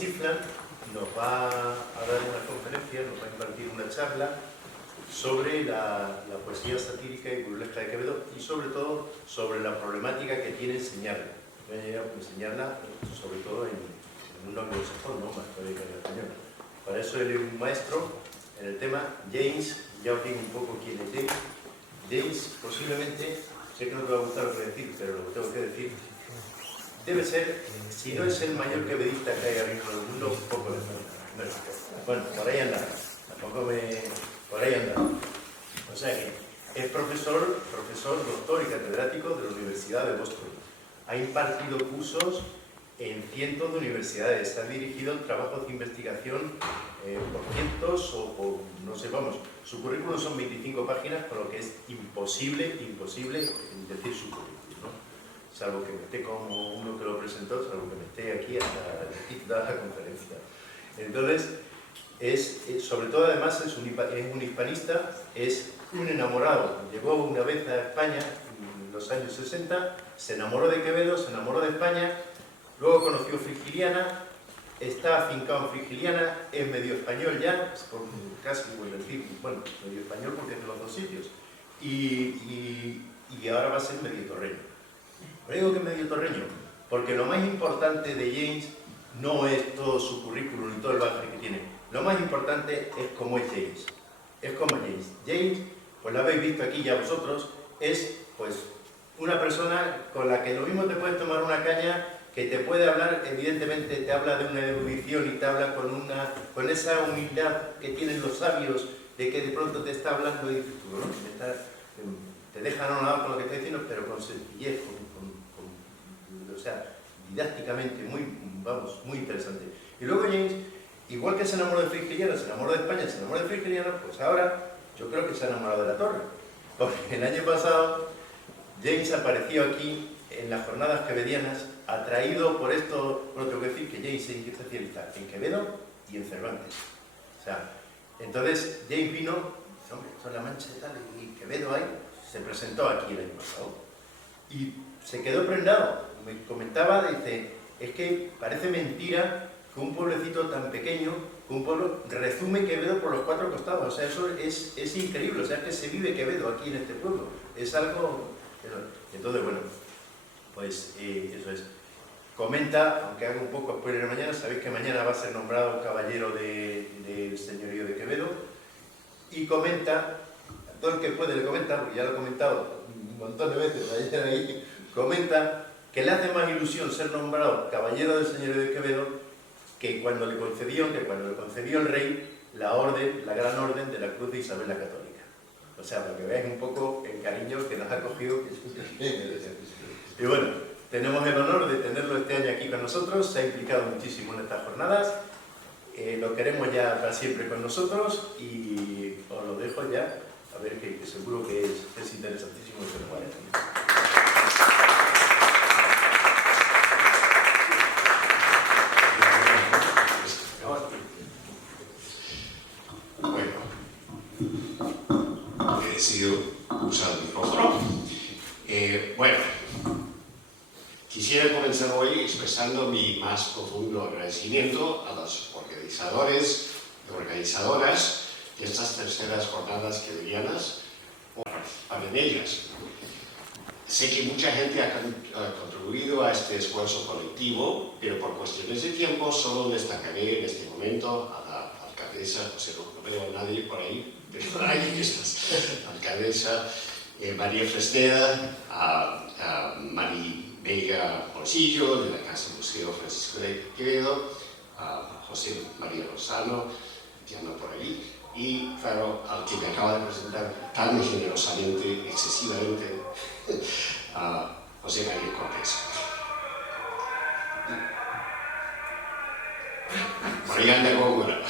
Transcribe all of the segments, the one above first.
Siflan nos va a dar una conferencia, nos va a impartir una charla sobre la poesía satírica y burlesca de Quevedo y sobre todo sobre la problemática que tiene enseñarla. Enseñarla sobre todo en un anglosajón, no más todavía que en español. Para eso él es un maestro en el tema. James, ya os digo un poco quién es James. James posiblemente, sé que no te va a gustar lo que decir, pero lo que tengo que decir, debe ser, si no es el mayor quevedista que hay arriba del mundo, un poco de menos. Bueno, por ahí anda, por ahí anda. O sea que es profesor, doctor y catedrático de la Universidad de Boston. Ha impartido cursos en cientos de universidades, ha dirigido trabajos de investigación por cientos o por, no sé, vamos, su currículum son 25 páginas, por lo que es imposible decir su currículum, ¿no? Salvo que me esté como uno que lo presentó, salvo que me esté aquí hasta la conferencia. Entonces, sobre todo además es un hispanista, es un enamorado. Llegó una vez a España en los años 60, se enamoró de Quevedo, se enamoró de España, luego conoció Frigiliana, está afincado en Frigiliana, es medio español ya, casi voy a decir, bueno, medio español porque es de los dos sitios, y ahora va a ser medio torreño. ¿Por qué digo que es medio torreño? Porque lo más importante de James no es todo su currículum y todo el bagaje que tiene. Lo más importante es cómo es James. Es como James. James, pues lo habéis visto aquí ya vosotros, es pues una persona con la que lo mismo te puedes tomar una caña, que te puede hablar, evidentemente te habla de una erudición y te habla con esa humildad que tienen los sabios, de que de pronto te está hablando y dices tú, ¿no? Te deja anonadado con lo que está diciendo, pero con sencillez, o sea, didácticamente, muy interesante. Y luego James, igual que se enamoró de Frigiliana, se enamoró de España, se enamoró de Frigiliana, pues ahora yo creo que se ha enamorado de la torre. Porque el año pasado James apareció aquí en las jornadas quevedianas, atraído por esto. Bueno, tengo que decir que James es especialista en Quevedo y en Cervantes. O sea, entonces James vino, dice, hombre, esto es La Mancha y tal, y Quevedo ahí, se presentó aquí el año pasado. Y se quedó prendado. Me comentaba, dice, es que parece mentira que un pueblecito tan pequeño, que un pueblo resume Quevedo por los cuatro costados. O sea, eso es increíble. O sea, que se vive Quevedo aquí en este pueblo. Es algo... Entonces, bueno, pues eso es. Comenta, aunque haga un poco spoiler mañana, sabéis que mañana va a ser nombrado caballero del señorío de Quevedo. Y comenta, todo el que puede le comenta, porque ya lo he comentado un montón de veces ayer ahí, comenta que le hace más ilusión ser nombrado caballero del señorío de Quevedo que cuando le concedió el rey la gran orden de la Cruz de Isabel la Católica. O sea, para que veáis un poco el cariño que nos ha cogido. Y bueno, tenemos el honor de tenerlo este año aquí con nosotros, se ha implicado muchísimo en estas jornadas, lo queremos ya para siempre con nosotros y os lo dejo ya, a ver que seguro que es interesantísimo que lo vaya a He decidido usar el micrófono. Bueno, quisiera comenzar hoy expresando mi más profundo agradecimiento a los organizadores y organizadoras de estas terceras jornadas quevedianas por participar en ellas. Sé que mucha gente ha contribuido a este esfuerzo colectivo, pero por cuestiones de tiempo solo destacaré en este momento a la alcaldesa, o sea, no veo a nadie por ahí, pero ahí estás, alcaldesa María Fresneda, a Mari Vega Porcillo, de la Casa Museo Francisco de Quevedo, a José María Lozano, que anda por ahí, y claro, al que me acaba de presentar tan generosamente, excesivamente, a José María Cortés. Por ahí anda Góngora.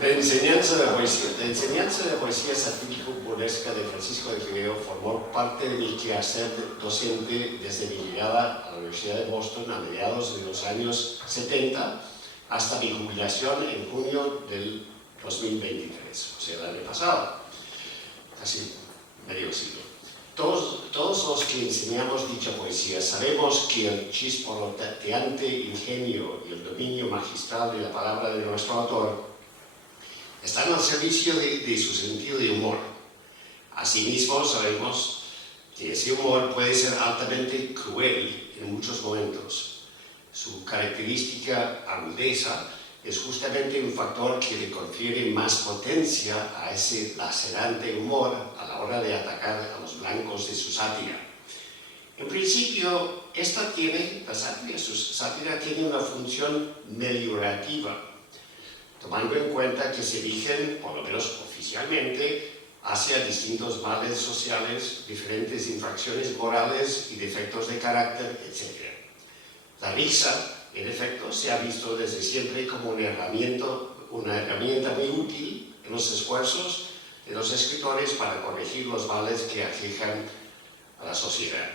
La enseñanza de poesía satírico-burlesca de Francisco de Quevedo formó parte de mi quehacer docente desde mi llegada a la Universidad de Boston a mediados de los años 70 hasta mi jubilación en junio del 2023, o sea, el año pasado, casi medio siglo. Todos todos los que enseñamos dicha poesía sabemos que el chisporroteante ingenio y el dominio magistral de la palabra de nuestro autor están al servicio de su sentido de humor. Asimismo, sabemos que ese humor puede ser altamente cruel en muchos momentos. Su característica agudeza es justamente un factor que le confiere más potencia a ese lacerante humor a la hora de atacar a los blancos de su sátira. En principio, la sátira tiene una función meliorativa, tomando en cuenta que se dirigen, por lo menos oficialmente, hacia distintos males sociales, diferentes infracciones morales y defectos de carácter, etc. La risa, en efecto, se ha visto desde siempre como una herramienta muy útil en los esfuerzos de los escritores para corregir los males que aquejan a la sociedad.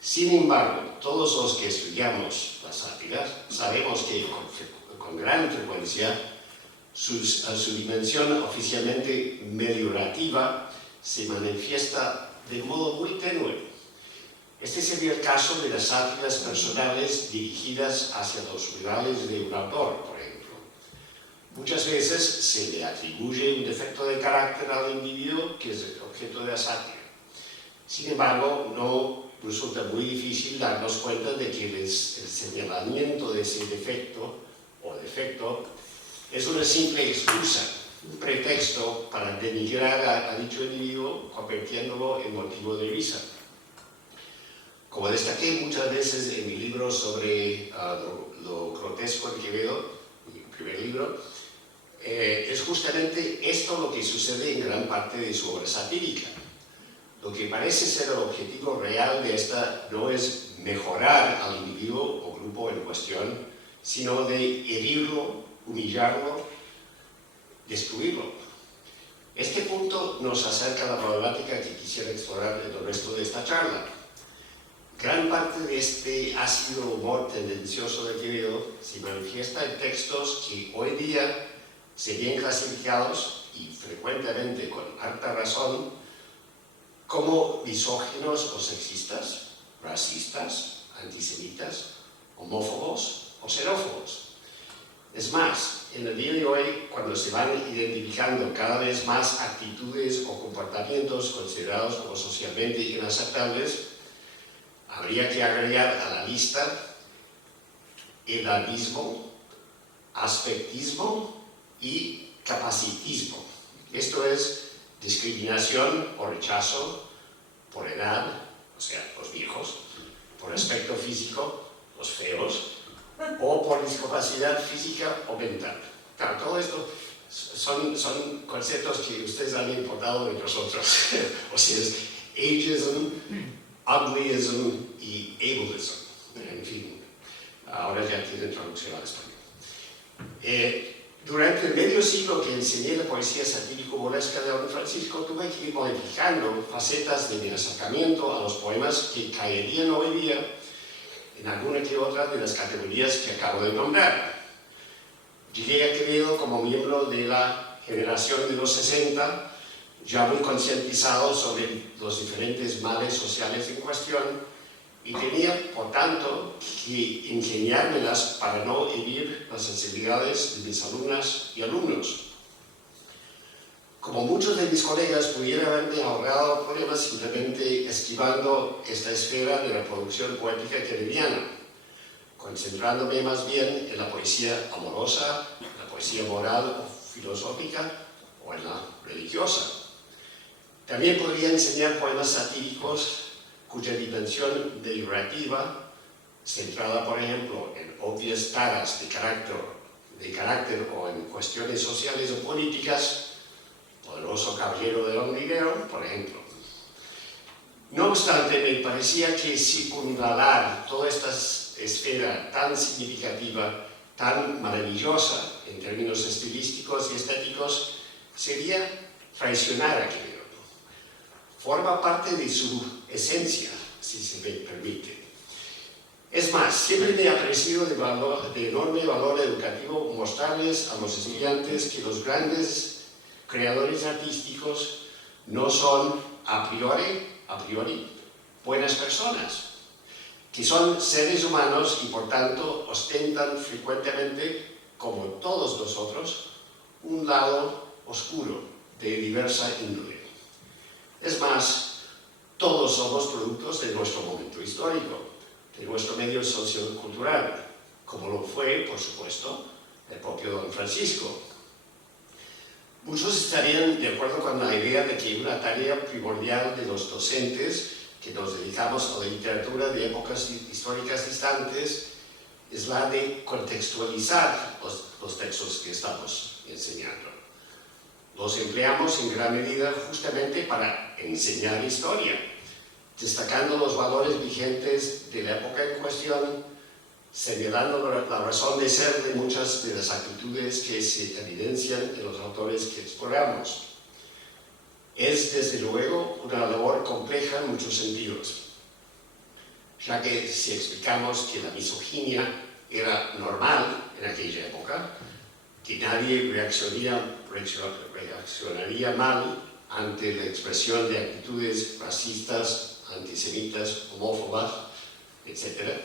Sin embargo, todos los que estudiamos las sátiras sabemos que con gran frecuencia su dimensión oficialmente meliorativa se manifiesta de modo muy tenue. Este sería el caso de las sátiras personales dirigidas hacia los rivales de un autor, por ejemplo. Muchas veces se le atribuye un defecto de carácter al individuo que es el objeto de la sátira. Sin embargo, no resulta muy difícil darnos cuenta de que el señalamiento de ese defecto o defecto es una simple excusa, un pretexto para denigrar a dicho individuo, convirtiéndolo en motivo de risa. Como destaqué muchas veces en mi libro sobre lo grotesco de Quevedo, mi primer libro, es justamente esto lo que sucede en gran parte de su obra satírica. Lo que parece ser el objetivo real de esta no es mejorar al individuo o grupo en cuestión, sino de herirlo, humillarlo, destruirlo. Este punto nos acerca a la problemática que quisiera explorar en el resto de esta charla. Gran parte de este ácido humor tendencioso de Quevedo se manifiesta en textos que hoy día serían clasificados, y frecuentemente con harta razón, como misóginos o sexistas, racistas, antisemitas, homófobos o xenófobos. Es más, en el día de hoy, cuando se van identificando cada vez más actitudes o comportamientos considerados como socialmente inaceptables, habría que agregar a la lista edadismo, aspectismo y capacitismo. Esto es discriminación o rechazo por edad, o sea, los viejos, por aspecto físico, los feos, o por discapacidad física o mental. Claro, todo esto son conceptos que ustedes han importado de nosotros. O sea, es ageism, uglyism y ableism. En fin, ahora ya tiene traducción al español. Durante el medio siglo que enseñé la poesía satírico-burlesca de Don Francisco, tuve que ir modificando facetas de mi acercamiento a los poemas que caerían hoy día en alguna que otra de las categorías que acabo de nombrar. Llegué a Quevedo como miembro de la generación de los 60, ya muy concientizado sobre los diferentes males sociales en cuestión, y tenía, por tanto, que ingeniármelas para no herir las sensibilidades de mis alumnas y alumnos. Como muchos de mis colegas, pudiera haberme ahorrado problemas simplemente esquivando esta esfera de la producción poética quevediana, concentrándome más bien en la poesía amorosa, la poesía moral o filosófica, o en la religiosa. También podría enseñar poemas satíricos cuya dimensión deliberativa, centrada por ejemplo en obvias taras de carácter o en cuestiones sociales o políticas, Poderoso Caballero de Don Dinero, por ejemplo. No obstante, me parecía que circunvalar toda esta esfera tan significativa, tan maravillosa en términos estilísticos y estéticos, sería traicionar a Quevedo. Forma parte de su esencia, si se me permite. Es más, siempre me ha parecido de enorme valor educativo mostrarles a los estudiantes que los grandes creadores artísticos no son a priori buenas personas, que son seres humanos y por tanto ostentan frecuentemente, como todos nosotros, un lado oscuro de diversa índole. Es más, todos somos productos de nuestro momento histórico, de nuestro medio sociocultural, como lo fue, por supuesto, el propio Don Francisco. Muchos estarían de acuerdo con la idea de que una tarea primordial de los docentes que nos dedicamos a la literatura de épocas históricas distantes es la de contextualizar los textos que estamos enseñando. Los empleamos en gran medida justamente para enseñar historia, destacando los valores vigentes de la época en cuestión, señalando la razón de ser de muchas de las actitudes que se evidencian en los autores que exploramos. Es, desde luego, una labor compleja en muchos sentidos, ya que si explicamos que la misoginia era normal en aquella época, que nadie reaccionaría mal ante la expresión de actitudes racistas, antisemitas, homófobas, etc.,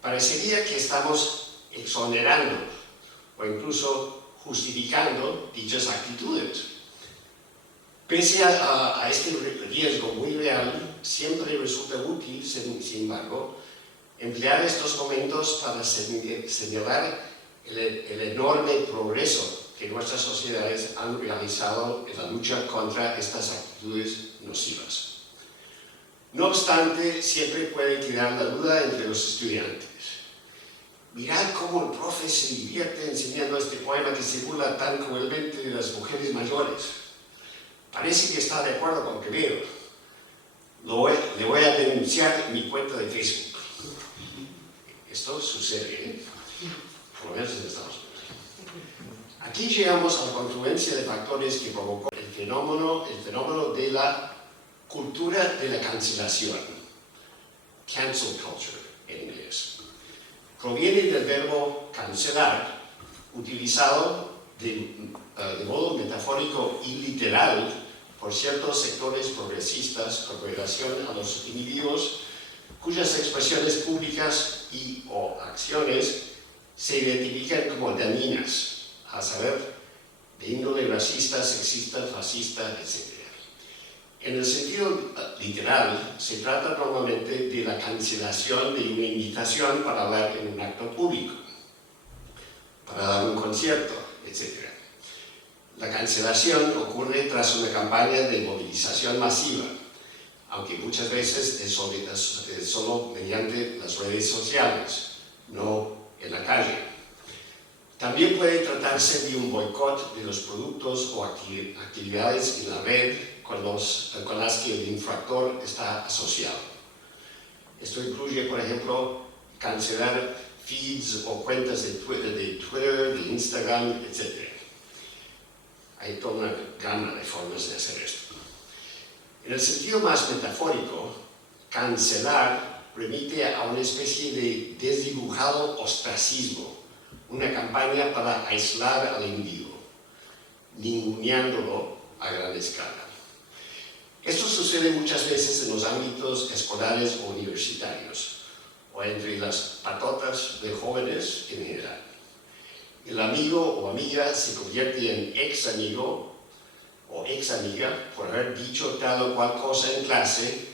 parecería que estamos exonerando o incluso justificando dichas actitudes. Pese a este riesgo muy real, siempre resulta útil, sin embargo, emplear estos momentos para señalar el enorme progreso que nuestras sociedades han realizado en la lucha contra estas actitudes nocivas. No obstante, siempre puede quedar la duda entre los estudiantes. Mirad cómo el profe se divierte enseñando este poema que se burla tan cruelmente de las mujeres mayores. Parece que está de acuerdo con lo que veo. Le voy a denunciar en mi cuenta de Facebook. Esto sucede, por lo menos en Estados Unidos. Aquí llegamos a la confluencia de factores que provocó el fenómeno de la cultura de la cancelación, cancel culture en inglés. Proviene del verbo cancelar, utilizado de modo metafórico y literal por ciertos sectores progresistas con relación a los individuos cuyas expresiones públicas y o acciones se identifican como dañinas, a saber, de índole racista, sexista, fascista, etc. En el sentido literal, se trata normalmente de la cancelación de una invitación para hablar en un acto público, para dar un concierto, etc. La cancelación ocurre tras una campaña de movilización masiva, aunque muchas veces es solo mediante las redes sociales, no en la calle. También puede tratarse de un boicot de los productos o actividades en la red con las que el infractor está asociado. Esto incluye, por ejemplo, cancelar feeds o cuentas de Twitter, de Instagram, etc. Hay toda una gama de formas de hacer esto. En el sentido más metafórico, cancelar remite a una especie de desdibujado ostracismo, una campaña para aislar al individuo, ninguneándolo a gran escala. Esto sucede muchas veces en los ámbitos escolares o universitarios, o entre las patotas de jóvenes en general. El amigo o amiga se convierte en ex amigo o ex amiga por haber dicho tal o cual cosa en clase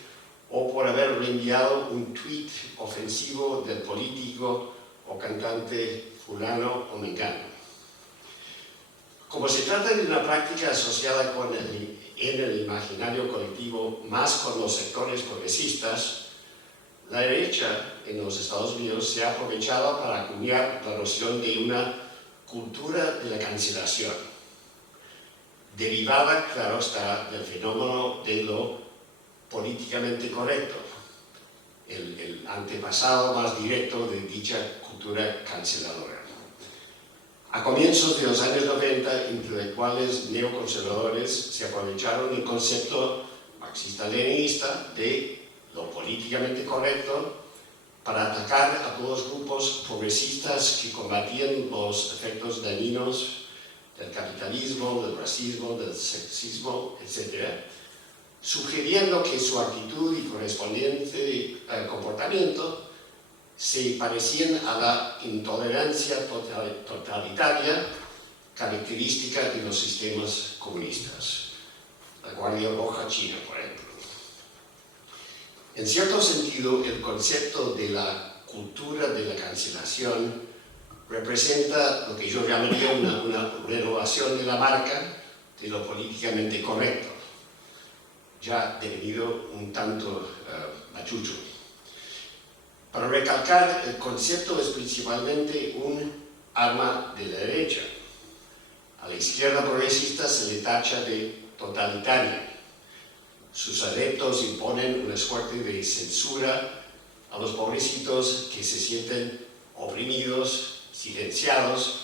o por haber reenviado un tweet ofensivo del político o cantante fulano o mengano. Como se trata de una práctica asociada en el imaginario colectivo más con los sectores progresistas, la derecha en los Estados Unidos se ha aprovechado para acuñar la noción de una cultura de la cancelación, derivada, claro está, del fenómeno de lo políticamente correcto, el antepasado más directo de dicha cultura canceladora. A comienzos de los años 90, intelectuales neoconservadores se aprovecharon del concepto marxista-leninista de lo políticamente correcto para atacar a todos los grupos progresistas que combatían los efectos dañinos del capitalismo, del racismo, del sexismo, etc., sugiriendo que su actitud y correspondiente comportamiento se parecían a la intolerancia totalitaria característica de los sistemas comunistas, la Guardia Roja China, por ejemplo. En cierto sentido, el concepto de la cultura de la cancelación representa lo que yo llamaría una renovación de la marca de lo políticamente correcto, ya devenido un tanto machucho. Para recalcar, el concepto es principalmente un arma de la derecha. A la izquierda progresista se le tacha de totalitaria. Sus adeptos imponen una suerte de censura a los pobrecitos que se sienten oprimidos, silenciados,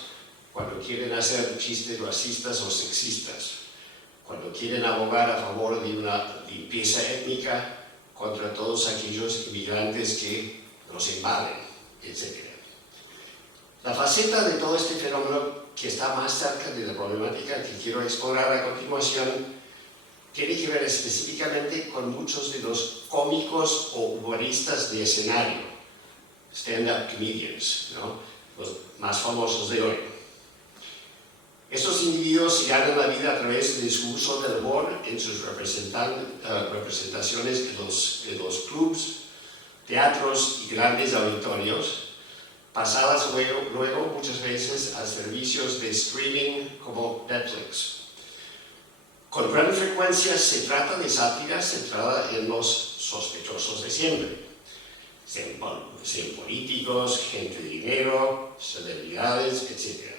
cuando quieren hacer chistes racistas o sexistas, cuando quieren abogar a favor de una limpieza étnica contra todos aquellos inmigrantes que los invaden, etc. La faceta de todo este fenómeno que está más cerca de la problemática que quiero explorar a continuación tiene que ver específicamente con muchos de los cómicos o humoristas de escenario, stand-up comedians, ¿no? Los más famosos de hoy. Estos individuos se ganan la vida a través de su uso del humor en sus representaciones en los clubs, teatros y grandes auditorios, pasadas luego muchas veces a servicios de streaming como Netflix. Con gran frecuencia se trata de sátira centrada en los sospechosos de siempre, sean políticos, gente de dinero, celebridades, etc.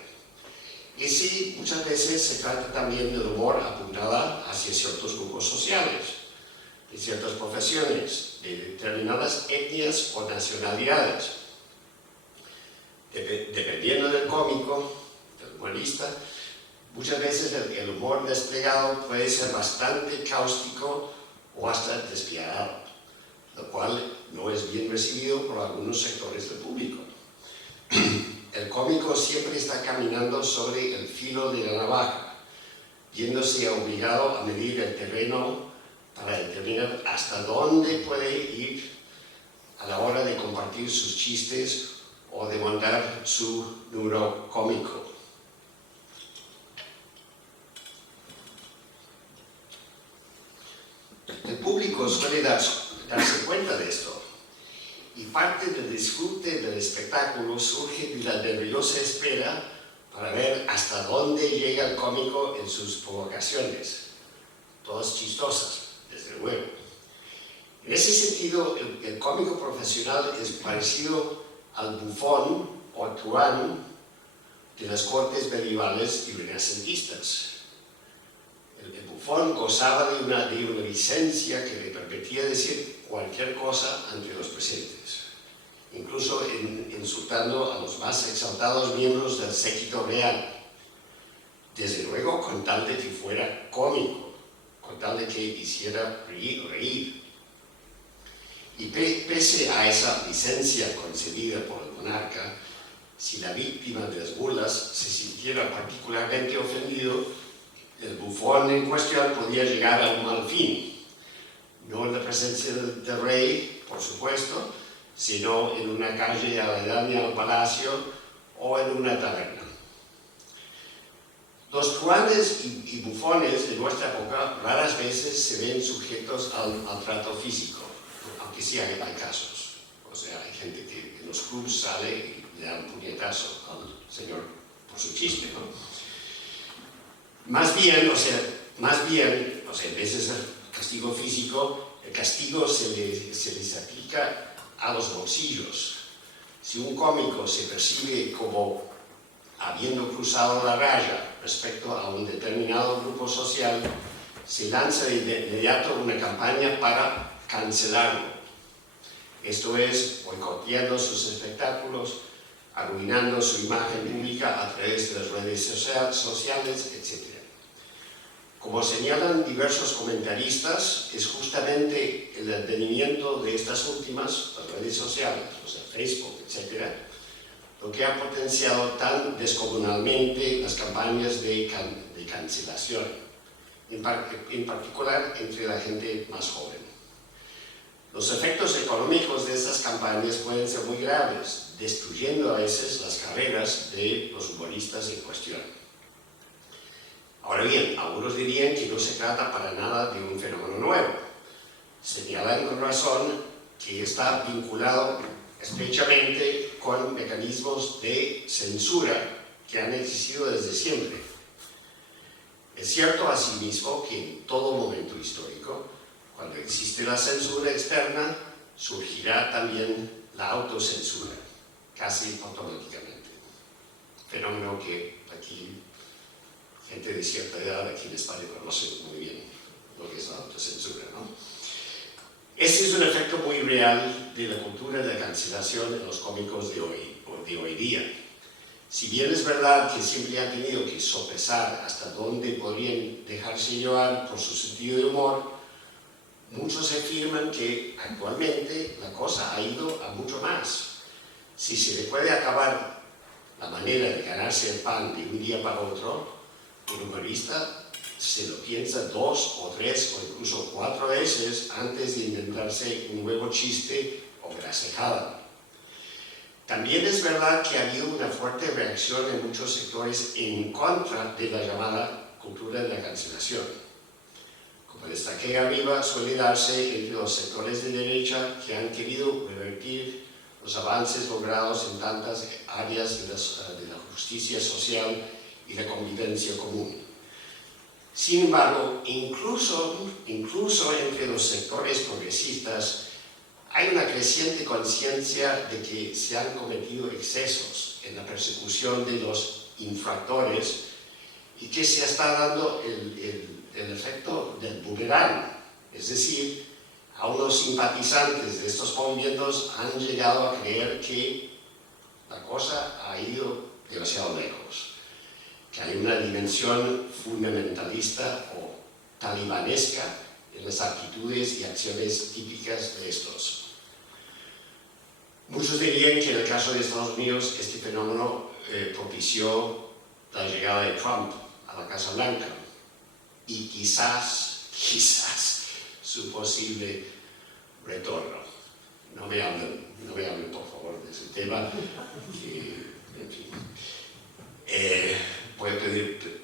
Y sí, muchas veces se trata también del humor apuntada hacia ciertos grupos sociales, de ciertas profesiones, de determinadas etnias o nacionalidades. Dependiendo del cómico, del humorista, muchas veces el humor desplegado puede ser bastante cáustico o hasta despiadado, lo cual no es bien recibido por algunos sectores del público. El cómico siempre está caminando sobre el filo de la navaja, viéndose obligado a medir el terreno para determinar hasta dónde puede ir a la hora de compartir sus chistes o de montar su número cómico. El público suele darse cuenta de esto, y parte del disfrute del espectáculo surge de la nerviosa espera para ver hasta dónde llega el cómico en sus provocaciones, todas chistosas, desde luego. En ese sentido, el cómico profesional es parecido al bufón o truán de las cortes medievales y renacentistas. El bufón gozaba de una licencia que le permitía decir cualquier cosa ante los presentes, incluso insultando a los más exaltados miembros del séquito real, desde luego con tal de que fuera cómico, con tal de que hiciera reír. Y pese a esa licencia concedida por el monarca, si la víctima de las burlas se sintiera particularmente ofendido, el bufón en cuestión podía llegar a un mal fin, no en la presencia del rey, por supuesto, sino en una calle aledaña al palacio o en una taberna. Los truanes y bufones de nuestra época raras veces se ven sujetos al trato físico, aunque sí hay casos. O sea, hay gente que en los clubs sale y le da un puñetazo al señor por su chiste, ¿no? Más bien, en vez de ser castigo físico, el castigo se les aplica a los bolsillos. Si un cómico se percibe como habiendo cruzado la raya respecto a un determinado grupo social, se lanza de inmediato una campaña para cancelarlo. Esto es, boicoteando sus espectáculos, arruinando su imagen pública a través de las redes sociales, etc. Como señalan diversos comentaristas, es justamente el advenimiento de estas últimas, las redes sociales, o sea, Facebook, etc., lo que ha potenciado tan descomunalmente las campañas de cancelación, en particular entre la gente más joven. Los efectos económicos de estas campañas pueden ser muy graves, destruyendo a veces las carreras de los humoristas en cuestión. Ahora bien, algunos dirían que no se trata para nada de un fenómeno nuevo. Señalan con razón que está vinculado estrechamente con mecanismos de censura que han existido desde siempre. Es cierto asimismo que en todo momento histórico, cuando existe la censura externa, surgirá también la autocensura, casi automáticamente. Fenómeno que aquí gente de cierta edad aquí en España conoce muy bien lo que es la autocensura, ¿no? Este es un efecto muy real de la cultura de la cancelación en los cómicos de hoy día. Si bien es verdad que siempre han tenido que sopesar hasta dónde podrían dejarse llevar por su sentido de humor, muchos afirman que actualmente la cosa ha ido a mucho más. Si se le puede acabar la manera de ganarse el pan de un día para otro, el humorista se lo piensa 2 o 3 o incluso 4 veces antes de inventarse un nuevo chiste o grasejada. También es verdad que ha habido una fuerte reacción en muchos sectores en contra de la llamada cultura de la cancelación. Como destaqué arriba, suele darse entre los sectores de derecha que han querido revertir los avances logrados en tantas áreas de la justicia social y la convivencia común. Sin embargo, incluso entre los sectores progresistas hay una creciente conciencia de que se han cometido excesos en la persecución de los infractores y que se está dando el efecto del boomerang, es decir, a unos simpatizantes de estos movimientos han llegado a creer que la cosa ha ido demasiado lejos, que hay una dimensión fundamentalista o talibanesca en las actitudes y acciones típicas de estos. Muchos dirían que en el caso de Estados Unidos este fenómeno propició la llegada de Trump a la Casa Blanca y quizás su posible retorno. No me hablen por favor de ese tema, que, en fin. Voy a pedir,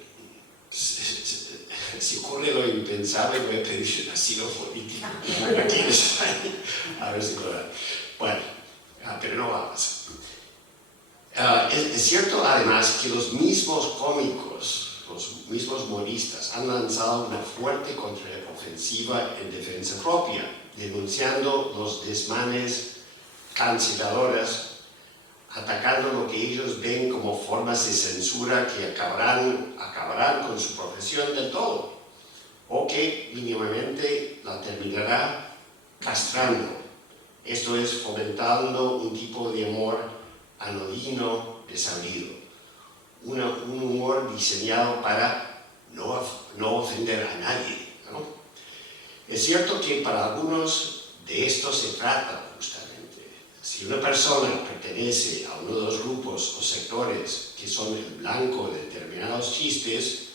si ocurre lo impensable, voy a pedir un asilo político aquí en España, a ver si lo dan. Bueno, pero no va a pasar. Es cierto además que los mismos cómicos, los mismos humoristas han lanzado una fuerte contraofensiva en defensa propia, denunciando los desmanes canceladoras, atacando lo que ellos ven como formas de censura que acabarán con su profesión del todo, o que mínimamente la terminará castrando. Esto es, fomentando un tipo de humor anodino, desabrido, un humor diseñado para no ofender a nadie, ¿no? Es cierto que para algunos de esto se trata justamente. Si una persona pertenece a uno de los grupos o sectores que son el blanco de determinados chistes,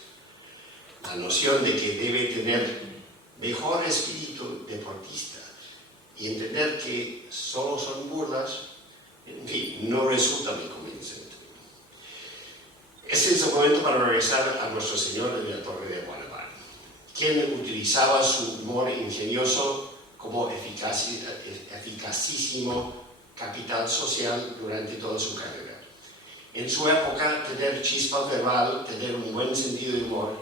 la noción de que debe tener mejor espíritu deportista y entender que solo son burlas, en fin, no resulta muy convincente. Este es el momento para regresar a nuestro señor de la Torre de Guanabara, quien utilizaba su humor ingenioso como eficacísimo capital social durante toda su carrera. En su época, tener chispa verbal, tener un buen sentido de humor,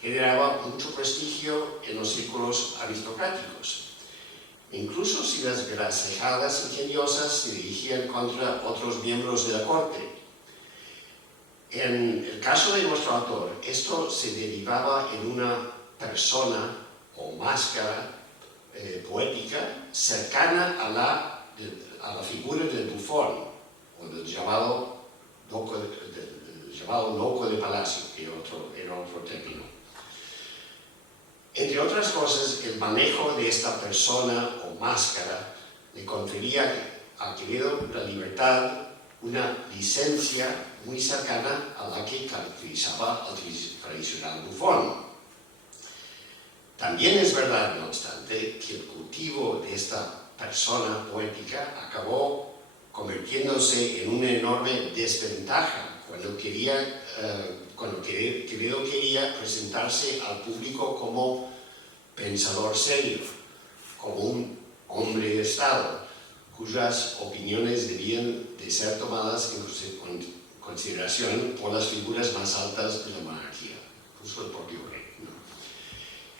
generaba mucho prestigio en los círculos aristocráticos, incluso si las gracejadas ingeniosas se dirigían contra otros miembros de la corte. En el caso de nuestro autor, esto se derivaba en una persona o máscara poética cercana a la figura del bufón, o del llamado loco de palacio, que era otro término. Entre otras cosas, el manejo de esta persona o máscara le confería a Quevedo la libertad, una licencia muy cercana a la que caracterizaba al tradicional bufón. También es verdad, no obstante, que el cultivo de esta persona poética acabó convirtiéndose en una enorme desventaja cuando Quevedo quería presentarse al público como pensador serio, como un hombre de Estado, cuyas opiniones debían de ser tomadas en consideración por las figuras más altas de la monarquía, incluso el propio rey, ¿no?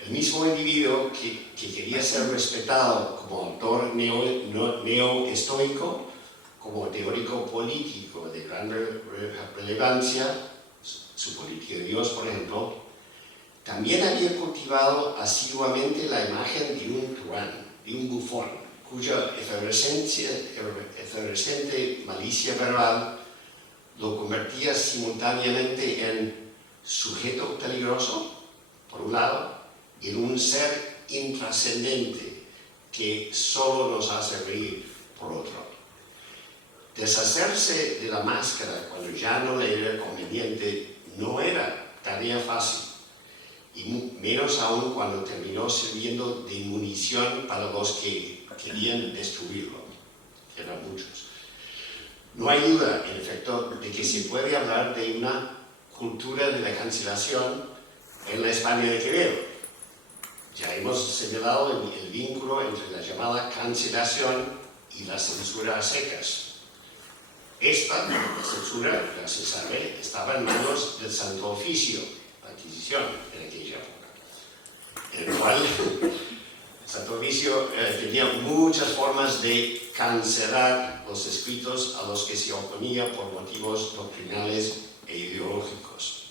El mismo individuo que quería ser respetado como autor neo-estoico, como teórico político de gran relevancia, su política de Dios, por ejemplo, también había cultivado asiduamente la imagen de un truán, de un bufón, cuya efervescente malicia verbal lo convertía simultáneamente en sujeto peligroso, por un lado, y en un ser intrascendente que solo nos hace reír, por otro. Deshacerse de la máscara cuando ya no le era conveniente no era tarea fácil, y menos aún cuando terminó sirviendo de munición para los que querían destruirlo, que eran muchos. No hay duda, en efecto, de que se puede hablar de una cultura de la cancelación en la España de Quevedo. Ya hemos señalado el vínculo entre la llamada cancelación y la censura a secas. Esta censura, ya se sabe, estaba en manos del Santo Oficio, la Inquisición en aquella época, en el cual el Santo Oficio tenía muchas formas de cancelar los escritos a los que se oponía por motivos doctrinales e ideológicos.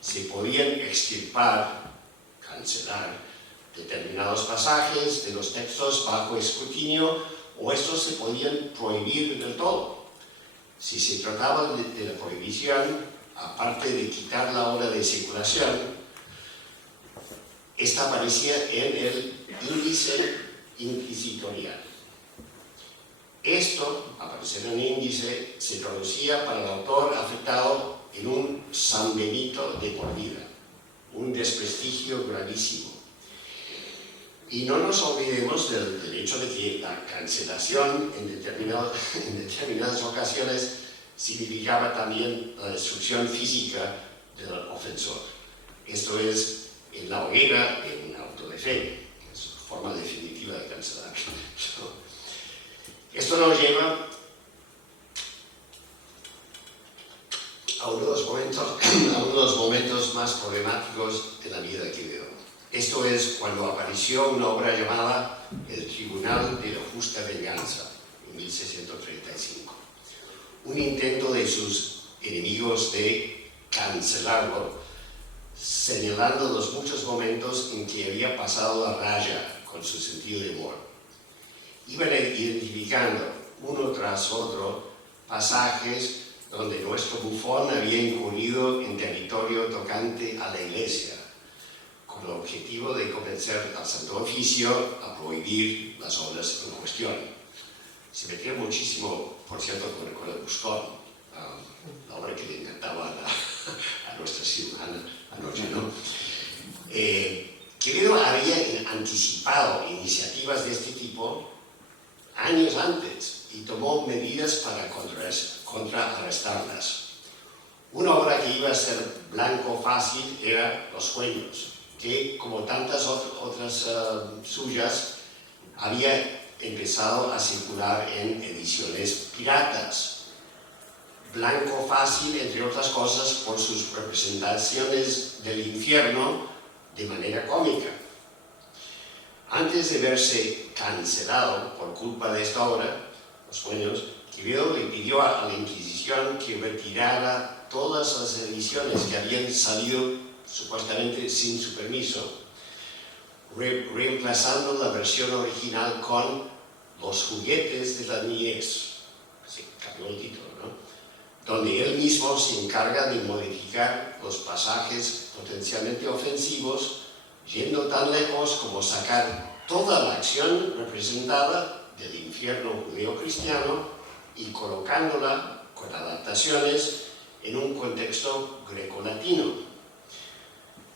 Se podían extirpar, cancelar, determinados pasajes de los textos bajo escrutinio, o estos se podían prohibir del todo. Si se trataba de la prohibición, aparte de quitar la hora de circulación, esta aparecía en el índice inquisitorial. Esto, aparecer en el índice, se traducía para el autor afectado en un San Benito de por vida, un desprestigio gravísimo. Y no nos olvidemos del hecho de que la cancelación en determinadas ocasiones significaba también la destrucción física del ofensor. Esto es en la hoguera de un auto de fe, es una forma definitiva de cancelar. Esto nos lleva a uno de los momentos más problemáticos de la vida de Quevedo. Esto es cuando apareció una obra llamada El Tribunal de la Justa Venganza, en 1635. Un intento de sus enemigos de cancelarlo, señalando los muchos momentos en que había pasado la raya con su sentido de humor. Iban identificando uno tras otro pasajes donde nuestro bufón había incurrido en territorio tocante a la Iglesia, con el objetivo de convencer al Santo Oficio a prohibir las obras en cuestión. Se metía muchísimo, por cierto, con el Buscón, la obra que le encantaba a nuestra ciudadana anoche, ¿no? Quevedo había anticipado iniciativas de este tipo años antes y tomó medidas para contrarrestarlas. Una obra que iba a ser blanco fácil era Los Sueños, que, como tantas otras suyas, había empezado a circular en ediciones piratas. Blanco fácil, entre otras cosas, por sus representaciones del infierno de manera cómica. Antes de verse cancelado por culpa de esta obra, Los Sueños, Quevedo le pidió a la Inquisición que retirara todas las ediciones que habían salido supuestamente sin su permiso, reemplazando la versión original con Los Juguetes de la Niñez, se cambió el título, ¿no? Donde él mismo se encarga de modificar los pasajes potencialmente ofensivos, yendo tan lejos como sacar toda la acción representada del infierno judeo-cristiano y colocándola, con adaptaciones, en un contexto grecolatino.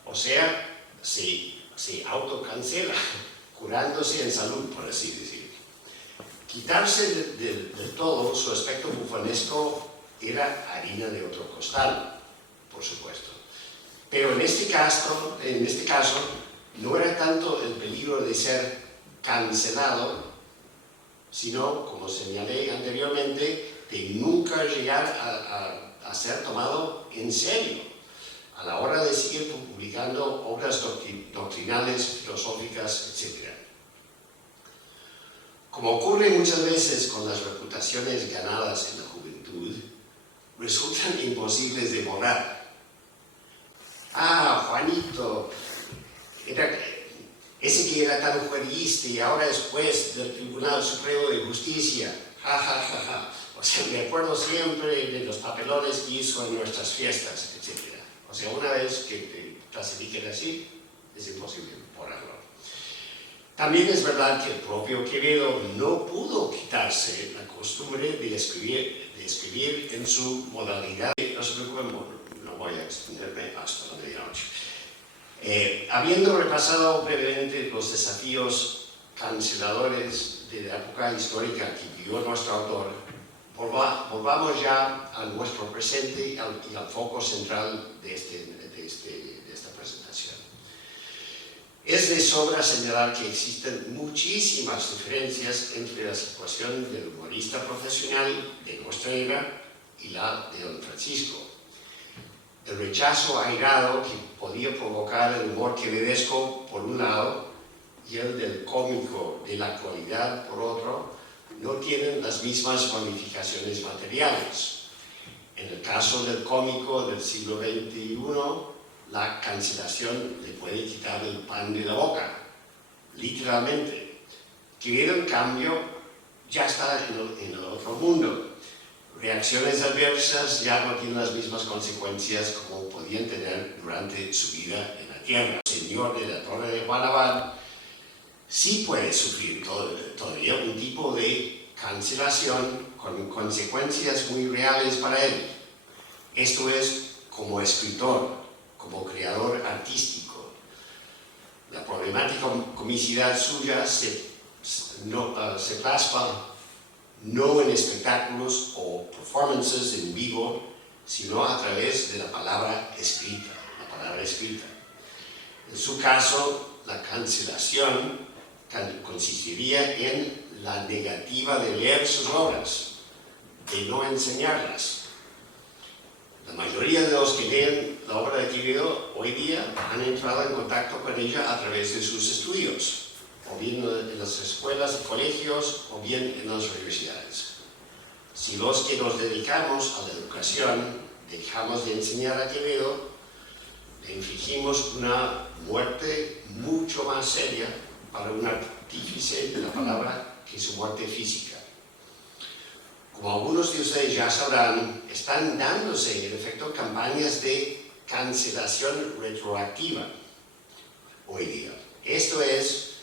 O sea, se se autocancela, curándose en salud, por así decirlo. Quitarse del todo su aspecto bufonesco era harina de otro costal, por supuesto. Pero en este caso, no era tanto el peligro de ser cancelado, sino, como señalé anteriormente, de nunca llegar a ser tomado en serio a la hora de seguir publicando obras doctrinales, filosóficas, etc. Como ocurre muchas veces con las reputaciones ganadas en la juventud, resultan imposibles de borrar. Ah, Juanito, ese que era tan juerguista y ahora es juez del Tribunal Supremo de Justicia. Ja, ja, ja, ja. O sea, me acuerdo siempre de los papelones que hizo en nuestras fiestas, etc. O sea, una vez que te clasifiquen así, es imposible borrarlo. También es verdad que el propio Quevedo no pudo quitarse la costumbre de escribir en su modalidad. No se preocupen, no voy a extenderme hasta la medianoche. Habiendo repasado brevemente los desafíos canceladores de la época histórica que vivió nuestro autor, volvamos ya a nuestro presente y al foco central de esta presentación. Es de sobra señalar que existen muchísimas diferencias entre la situación del humorista profesional de nuestra era y la de don Francisco. El rechazo airado que podía provocar el humor quevedesco por un lado y el del cómico de la actualidad por otro no tienen las mismas ramificaciones materiales. En el caso del cómico del siglo XXI, la cancelación le puede quitar el pan de la boca, literalmente. Quevedo, en cambio, ya está en el otro mundo. Reacciones adversas ya no tienen las mismas consecuencias como podían tener durante su vida en la tierra. El señor de la Torre de Juan Abad sí puede sufrir todavía un tipo de cancelación con consecuencias muy reales para él. Esto es como escritor, como creador artístico. La problemática comicidad suya se plasma no en espectáculos o performances en vivo, sino a través de la palabra escrita. En su caso, la cancelación consistiría en la negativa de leer sus obras, de no enseñarlas. La mayoría de los que leen la obra de Quevedo hoy día han entrado en contacto con ella a través de sus estudios, o bien en las escuelas y colegios, o bien en las universidades. Si los que nos dedicamos a la educación dejamos de enseñar a Quevedo, le infligimos una muerte mucho más seria para un artífice de la palabra que su muerte física. Como algunos de ustedes ya sabrán, están dándose en efecto campañas de cancelación retroactiva hoy día. Esto es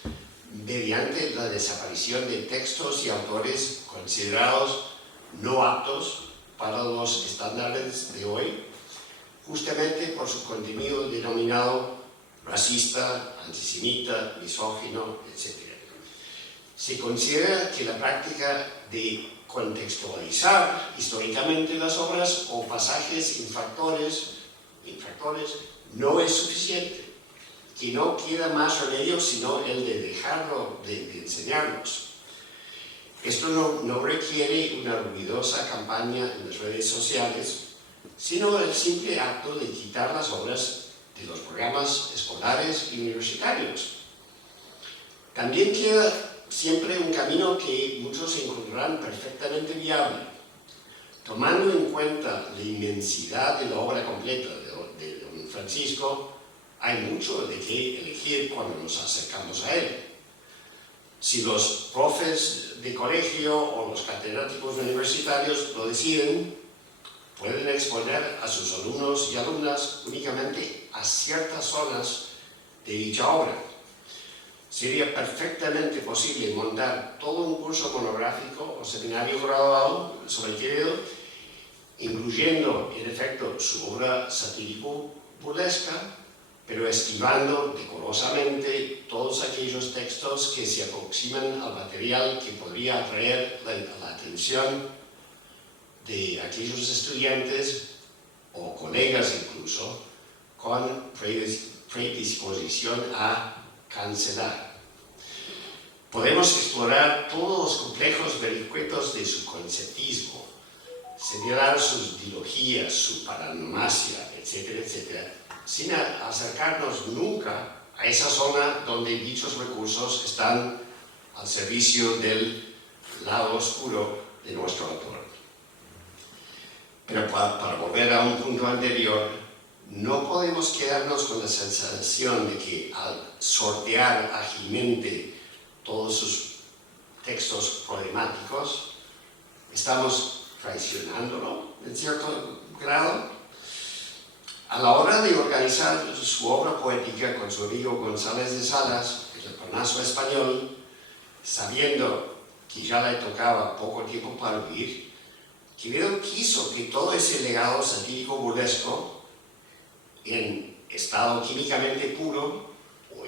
mediante la desaparición de textos y autores considerados no aptos para los estándares de hoy, justamente por su contenido denominado racista, antisemita, misógino, etc. Se considera que la práctica de contextualizar históricamente las obras o pasajes infractores no es suficiente, que no queda más remedio sino el de dejarlo de enseñarlos. Esto no requiere una ruidosa campaña en las redes sociales, sino el simple acto de quitar las obras de los programas escolares y universitarios. También queda siempre un camino que muchos encontrarán perfectamente viable. Tomando en cuenta la inmensidad de la obra completa de don Francisco, hay mucho de qué elegir cuando nos acercamos a él. Si los profes de colegio o los catedráticos universitarios lo deciden, pueden exponer a sus alumnos y alumnas únicamente a ciertas zonas de dicha obra. Sería perfectamente posible montar todo un curso monográfico o seminario graduado sobre Quevedo, incluyendo en efecto su obra satírico-burlesca, pero esquivando decorosamente todos aquellos textos que se aproximan al material que podría atraer la atención de aquellos estudiantes o colegas incluso con predisposición a cancelar. Podemos explorar todos los complejos vericuetos de su conceptismo, señalar sus dilogías, su paranomasia, etcétera, etcétera, sin acercarnos nunca a esa zona donde dichos recursos están al servicio del lado oscuro de nuestro autor. Pero para volver a un punto anterior, no podemos quedarnos con la sensación de que al sortear ágilmente todos sus textos problemáticos, estamos traicionándolo en cierto grado. A la hora de organizar su obra poética con su amigo González de Salas, el Parnaso español, sabiendo que ya le tocaba poco tiempo para vivir, Quevedo quiso que todo ese legado satírico burlesco, en estado químicamente puro o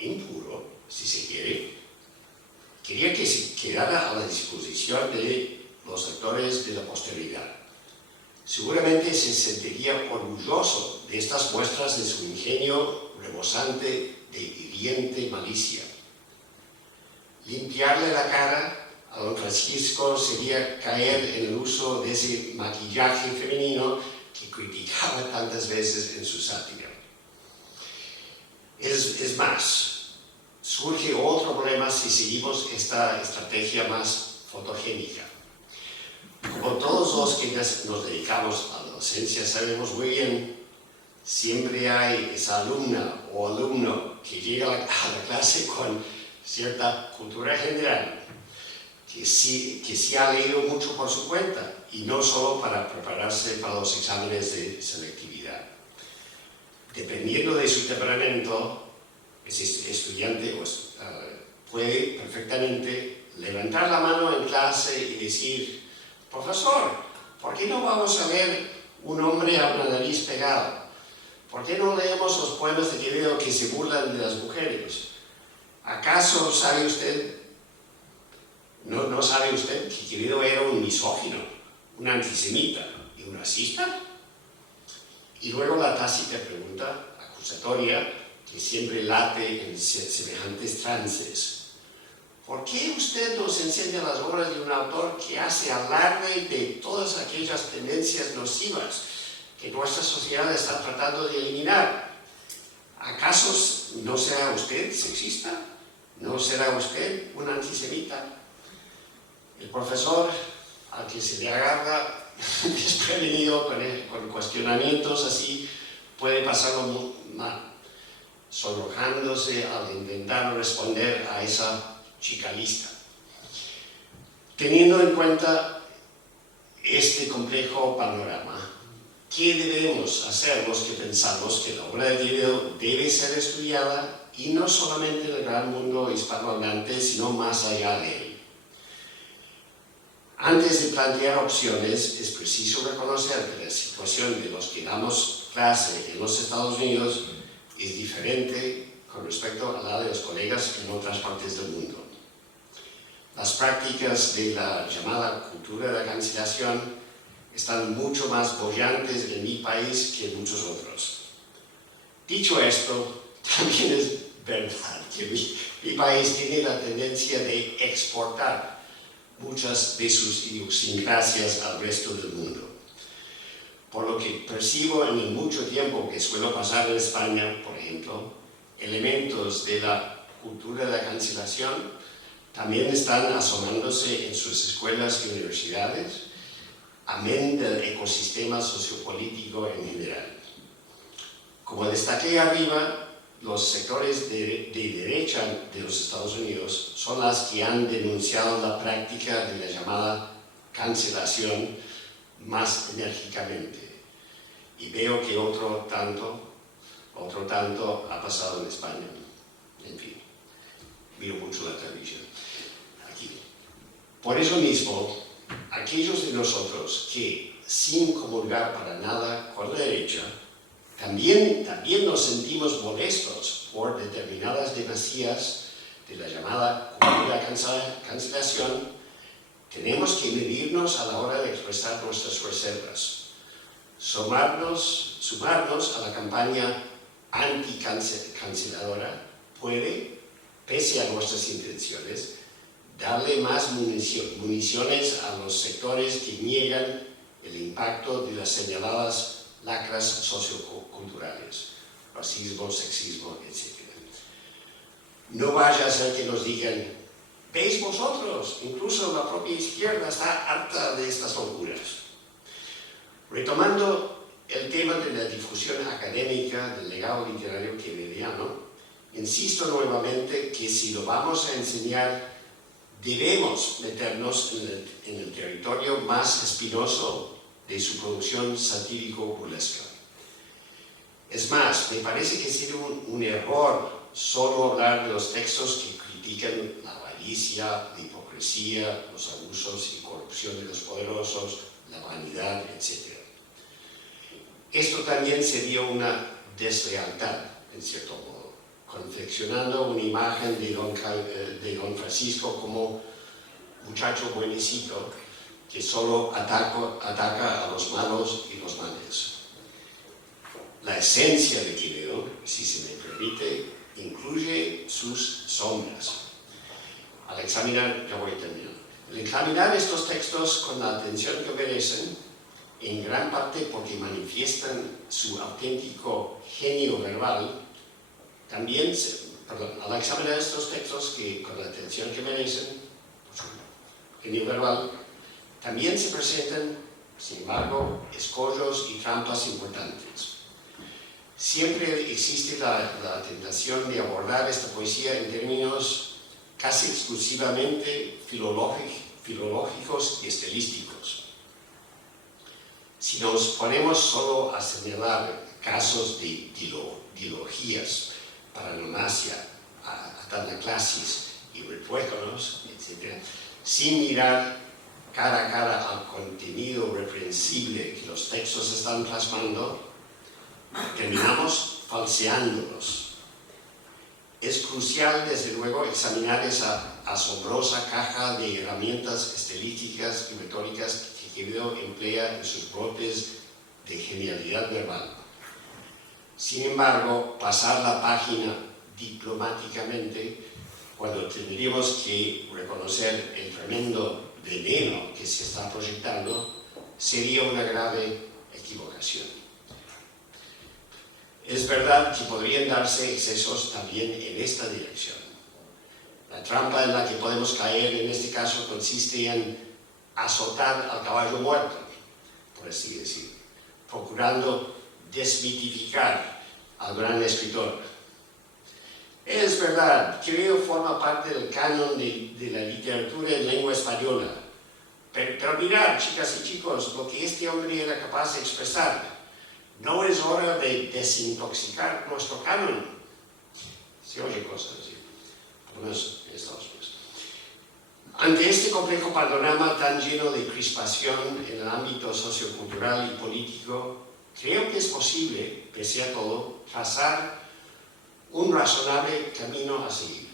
impuro, si se quiere, quería que se quedara a la disposición de los lectores de la posteridad. Seguramente se sentiría orgulloso de estas muestras de su ingenio rebosante de hiriente malicia. Limpiarle la cara a don Francisco sería caer en el uso de ese maquillaje femenino que criticaba tantas veces en su sátira. Es más, surge otro problema si seguimos esta estrategia más fotogénica. Como todos los que nos dedicamos a la docencia sabemos muy bien, siempre hay esa alumna o alumno que llega a la clase con cierta cultura general, que sí ha leído mucho por su cuenta y no solo para prepararse para los exámenes de selectividad. Dependiendo de su temperamento, ese estudiante puede perfectamente levantar la mano en clase y decir: profesor, ¿por qué no vamos a ver un hombre a una nariz pegada? ¿Por qué no leemos los poemas de Quevedo que se burlan de las mujeres? ¿Acaso sabe usted, no sabe usted que Quevedo era un misógino, un antisemita y un racista? Y luego la tácita pregunta acusatoria que siempre late en semejantes trances: ¿por qué usted nos enseña las obras de un autor que hace alarde de todas aquellas tendencias nocivas que nuestra sociedad está tratando de eliminar? ¿Acaso no será usted sexista? ¿No será usted un antisemita? El profesor, al que se le agarra desprevenido con cuestionamientos así, puede pasarlo muy mal, sonrojándose al intentar responder a esa chica lista. Teniendo en cuenta este complejo panorama, ¿qué debemos hacer los que pensamos que la obra de Quevedo debe ser estudiada y no solamente en el gran mundo hispanohablante, sino más allá de él? Antes de plantear opciones, es preciso reconocer que la situación de los que damos clase en los Estados Unidos es diferente con respecto a la de los colegas en otras partes del mundo. Las prácticas de la llamada cultura de la cancelación están mucho más bollantes en mi país que en muchos otros. Dicho esto, también es verdad que mi país tiene la tendencia de exportar muchas de sus idiosincrasias al resto del mundo. Por lo que percibo en el mucho tiempo que suelo pasar en España, por ejemplo, elementos de la cultura de la cancelación también están asomándose en sus escuelas y universidades, amén del ecosistema sociopolítico en general. Como destaqué arriba, los sectores de derecha de los Estados Unidos son las que han denunciado la práctica de la llamada cancelación más enérgicamente. Y veo que otro tanto ha pasado en España. En fin, miro mucho la televisión. Aquí. Por eso mismo, aquellos de nosotros que, sin comulgar para nada con la derecha, También nos sentimos molestos por determinadas demasías de la llamada cultura cancelación. Tenemos que medirnos a la hora de expresar nuestras reservas. Sumarnos a la campaña anticanceladora puede, pese a nuestras intenciones, darle más municiones a los sectores que niegan el impacto de las señaladas lacras socioculturales, racismo, sexismo, etc. No vaya a ser que nos digan, ¿veis vosotros? Incluso la propia izquierda está harta de estas locuras. Retomando el tema de la difusión académica del legado literario kennediano, insisto nuevamente que si lo vamos a enseñar, debemos meternos en el territorio más espinoso de su producción satírico-burlesca. Es más, me parece que sería un error solo hablar de los textos que critican la avaricia, la hipocresía, los abusos y corrupción de los poderosos, la vanidad, etc. Esto también sería una deslealtad, en cierto modo, confeccionando una imagen de don Francisco como muchacho buenecito que solo ataca a los malos y los males. La esencia de Quevedo, si se me permite, incluye sus sombras. Al examinar, ya voy a terminar. Al examinar estos textos con la atención que merecen, en gran parte porque manifiestan su auténtico genio verbal, al examinar estos textos con la atención que merecen, su genio verbal, también se presentan, sin embargo, escollos y trampas importantes. Siempre existe la tentación de abordar esta poesía en términos casi exclusivamente filológicos y estilísticos. Si nos ponemos solo a señalar casos de dilogías, paranomasia, atanaclasis y retuécanos, etc., sin mirar cara a cara al contenido reprensible que los textos están plasmando, terminamos falseándolos. Es crucial, desde luego, examinar esa asombrosa caja de herramientas estilísticas y retóricas que Quevedo emplea en sus brotes de genialidad verbal. Sin embargo, pasar la página diplomáticamente, cuando tendríamos que reconocer el tremendo veneno que se está proyectando, sería una grave equivocación. Es verdad que podrían darse excesos también en esta dirección. La trampa en la que podemos caer en este caso consiste en azotar al caballo muerto, por así decir, procurando desmitificar al gran escritor. Es verdad, Quevedo forma parte del canon de la literatura en lengua española, pero mirad, chicas y chicos, lo que este hombre era capaz de expresar. ¿No es hora de desintoxicar nuestro canon? Se oye cosas así. Por lo menos en Estados Unidos. Ante este complejo panorama tan lleno de crispación en el ámbito sociocultural y político, creo que es posible, pese a todo, trazar un razonable camino a seguir.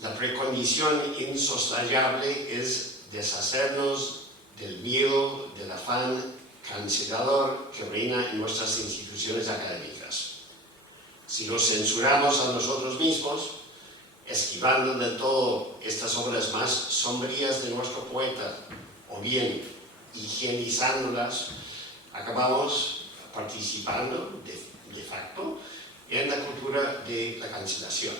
La precondición insoslayable es deshacernos del miedo, del afán cancelador que reina en nuestras instituciones académicas. Si nos censuramos a nosotros mismos, esquivando del todo estas obras más sombrías de nuestro poeta, o bien higienizándolas, acabamos participando de facto en la cultura de la cancelación.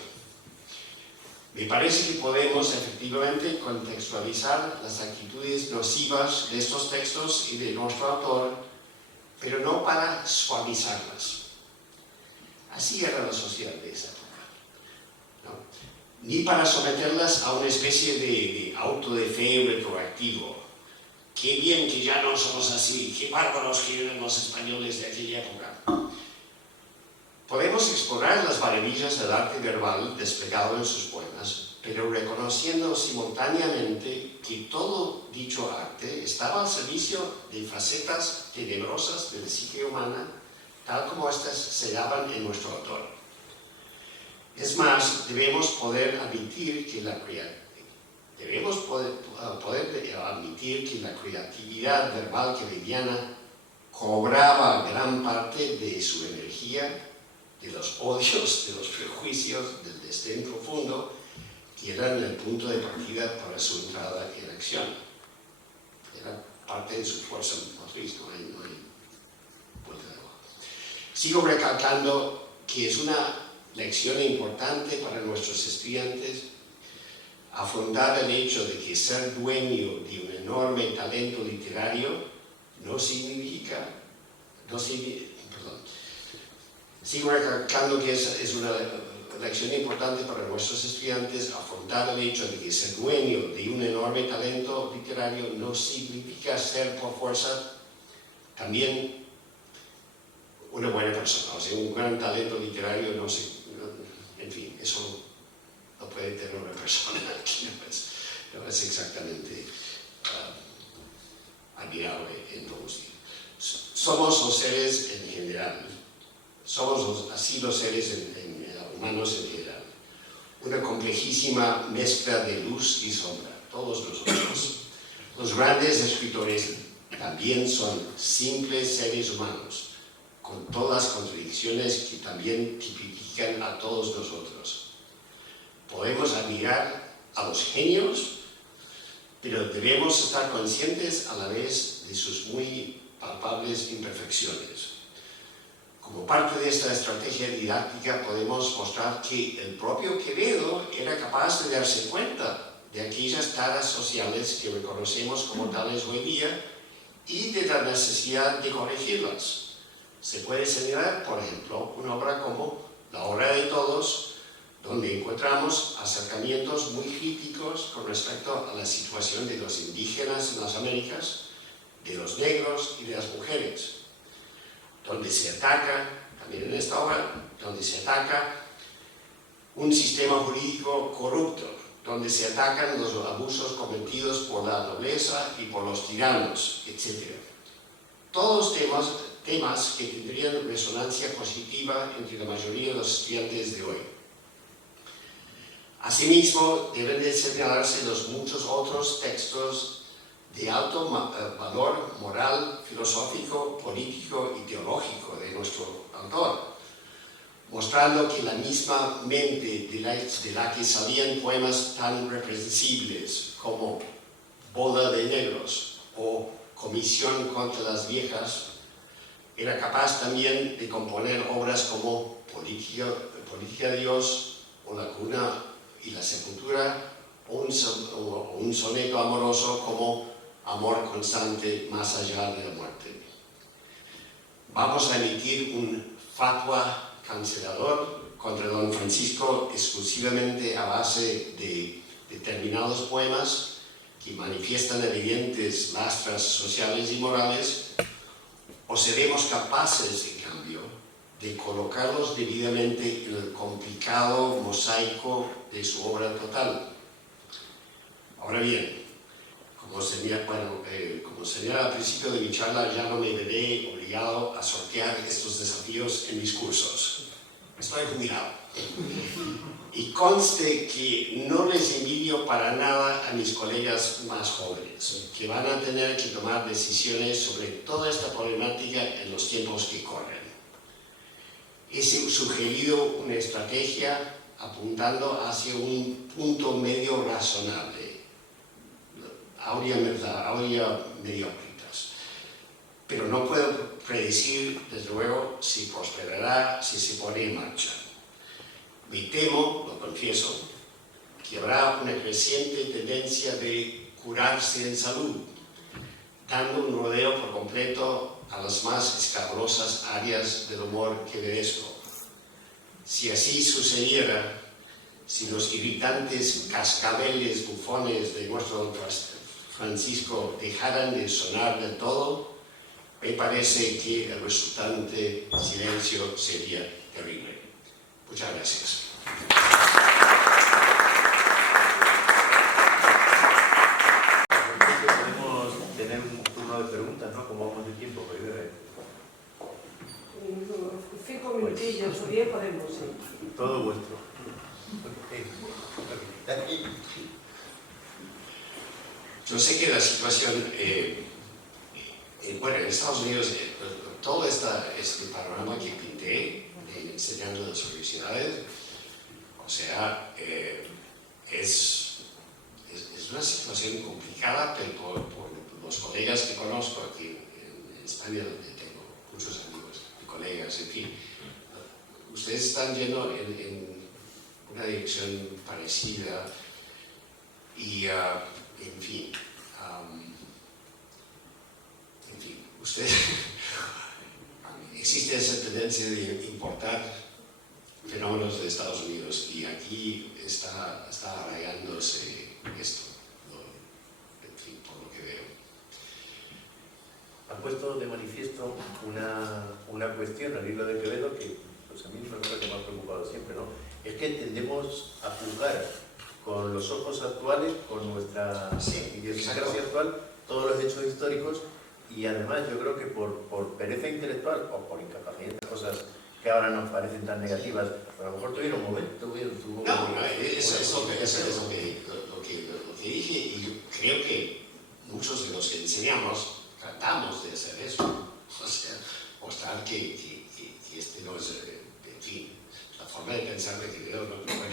Me parece que podemos efectivamente contextualizar las actitudes nocivas de estos textos y de nuestro autor, pero no para suavizarlas. Así era la sociedad de esa época, ¿no? Ni para someterlas a una especie de auto de fe retroactivo. Qué bien que ya no somos así, qué bárbaros que eran los españoles de aquella época. Podemos explorar las maravillas del arte verbal desplegado en sus poemas, pero reconociendo simultáneamente que todo dicho arte estaba al servicio de facetas tenebrosas de la psique humana, tal como estas se daban en nuestro autor. Es más, debemos poder admitir que la creatividad verbal kevediana cobraba gran parte de su energía de los odios, de los prejuicios, del desdén profundo, que eran el punto de partida para su entrada en acción. Era parte de su fuerza motriz, no hay vuelta de hoja. Sigo recalcando que es una lección importante para nuestros estudiantes afrontar el hecho de que ser dueño de un enorme talento literario Sigo recalcando que es una lección importante para nuestros estudiantes afrontar el hecho de que ser dueño de un enorme talento literario no significa ser por fuerza también una buena persona. O sea, un gran talento literario en fin, eso no puede tener una persona que no es exactamente admirable en todos los días. Somos los seres en general, así los seres humanos en general, una complejísima mezcla de luz y sombra, todos nosotros. Los grandes escritores también son simples seres humanos, con todas las contradicciones que también tipifican a todos nosotros. Podemos admirar a los genios, pero debemos estar conscientes a la vez de sus muy palpables imperfecciones. Como parte de esta estrategia didáctica podemos mostrar que el propio Quevedo era capaz de darse cuenta de aquellas taras sociales que reconocemos como tales hoy día y de la necesidad de corregirlas. Se puede señalar, por ejemplo, una obra como La obra de todos, donde encontramos acercamientos muy críticos con respecto a la situación de los indígenas en las Américas, de los negros y de las mujeres, donde se ataca, también en esta obra, donde se ataca un sistema jurídico corrupto, donde se atacan los abusos cometidos por la nobleza y por los tiranos, etc. Todos temas que tendrían resonancia positiva entre la mayoría de los estudiantes de hoy. Asimismo, deben de señalarse los muchos otros textos de alto valor moral, filosófico, político y teológico de nuestro autor, mostrando que la misma mente de la que salían poemas tan representables como Boda de Negros o Comisión contra las Viejas, era capaz también de componer obras como Política de Dios o La Cuna y la Sepultura, o un soneto amoroso como Amor constante más allá de la muerte. Vamos a emitir un fatwa cancelador contra don Francisco exclusivamente a base de determinados poemas que manifiestan evidentes lastras sociales y morales, o seremos capaces, en cambio, de colocarlos debidamente en el complicado mosaico de su obra total. Ahora bien, como señala al principio de mi charla, ya no me veré obligado a sortear estos desafíos en mis cursos. Estoy jubilado. Y conste que no les envidio para nada a mis colegas más jóvenes, que van a tener que tomar decisiones sobre toda esta problemática en los tiempos que corren. He sugerido una estrategia apuntando hacia un punto medio razonable. Mediocritas. Pero no puedo predecir, desde luego, si prosperará, si se pone en marcha. Me temo, lo confieso, que habrá una creciente tendencia de curarse en salud, dando un rodeo por completo a las más escabrosas áreas del humor quevedesco. Si así sucediera, si los irritantes cascabeles bufones de nuestro Francisco dejaran de sonar del todo, me parece que el resultante silencio sería terrible. Muchas gracias. Podemos tener un turno de preguntas, ¿no? Como vamos de tiempo, pero por su bien podemos, sí. Todo vuestro. Yo sé que la situación, bueno, en Estados Unidos, todo este panorama que pinté, enseñando en las universidades, o sea, es una situación complicada, pero por los colegas que conozco aquí en España, donde tengo muchos amigos y colegas, en fin, ustedes están yendo en una dirección parecida y, en fin, ustedes, existe esa tendencia de importar fenómenos de Estados Unidos y aquí está arraigándose esto, en fin, por lo que veo. Ha puesto de manifiesto una cuestión al hilo de Quevedo que pues a mí es una cosa que me ha preocupado siempre, ¿no? Es que tendemos a juzgar con los ojos actuales, con nuestra idiosincrasia actual, todos los hechos históricos y además yo creo que por pereza intelectual o por incapacidad de cosas que ahora nos parecen tan negativas, a lo mejor tuvieron un momento, tuvo eso es lo que dije y yo creo que muchos de los que enseñamos tratamos de hacer eso, o sea, mostrar que este no es, en fin, la forma de pensar de Quevedo no fue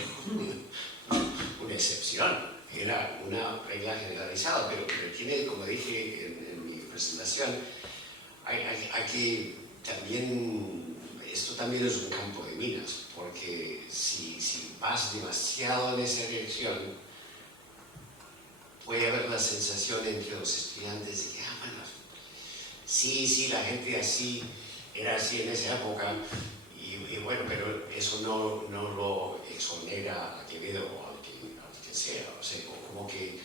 una excepción, era una regla generalizada, pero tiene, como dije en mi presentación, hay que también, esto también es un campo de minas, porque si vas demasiado en esa dirección, puede haber la sensación entre los estudiantes de que, bueno, sí, la gente así era así en esa época, y bueno, pero eso no lo exonera a Quevedo o al que sea, o sea, como que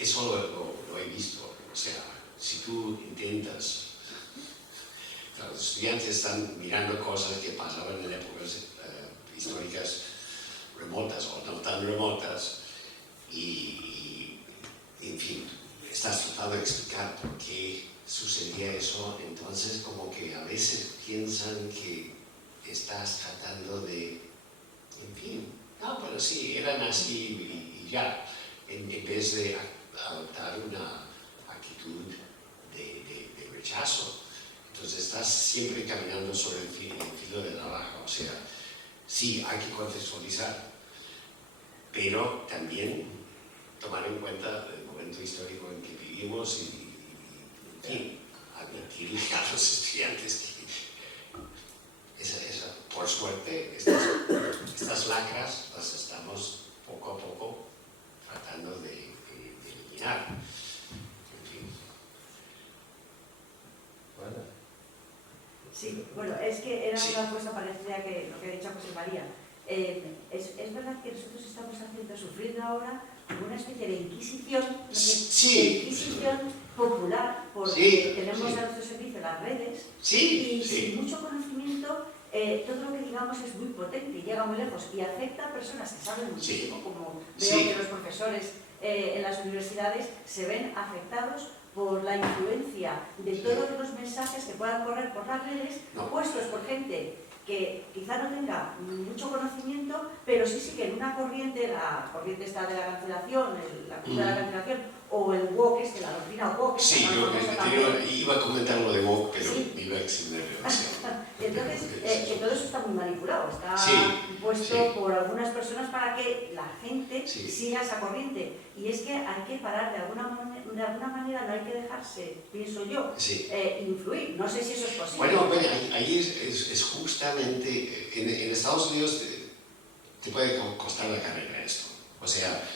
eso lo he visto, o sea, si tú intentas, los estudiantes están mirando cosas que pasaban en épocas históricas remotas o no tan remotas y en fin, estás tratando de explicar por qué sucedía eso, entonces como que a veces piensan que estás tratando de, en fin, no, pero sí, eran así y ya, en vez de adoptar una actitud de rechazo. Entonces estás siempre caminando sobre el filo de navaja, o sea, sí, hay que contextualizar, pero también tomar en cuenta el momento histórico en que vivimos y en fin, admitir a los estudiantes que por suerte estas lacras las estamos poco a poco tratando de eliminar. En fin. Bueno. Sí, bueno, es que era una cosa parecida que lo que ha dicho José María. Es verdad que nosotros estamos sufriendo ahora una especie de inquisición, popular, porque tenemos a nuestro servicio las redes y sin mucho conocimiento todo lo que digamos es muy potente y llega muy lejos y afecta a personas que saben muchísimo, como veo que los profesores en las universidades se ven afectados por la influencia de todos los mensajes que puedan correr por las redes, puestos por gente que quizá no tenga mucho conocimiento, pero sí que en una corriente, la corriente está de la cancelación, la cultura de la cancelación, o el woke, la doctrina woke. Sí, yo iba a comentar lo de woke, pero me iba a extender. Entonces, todo eso está muy manipulado, está puesto por algunas personas para que la gente siga esa corriente. Y es que hay que parar de alguna manera, no hay que dejarse, pienso yo, influir. No sé si eso es posible. Bueno, ahí es justamente, en Estados Unidos te puede costar la carrera esto. O sea,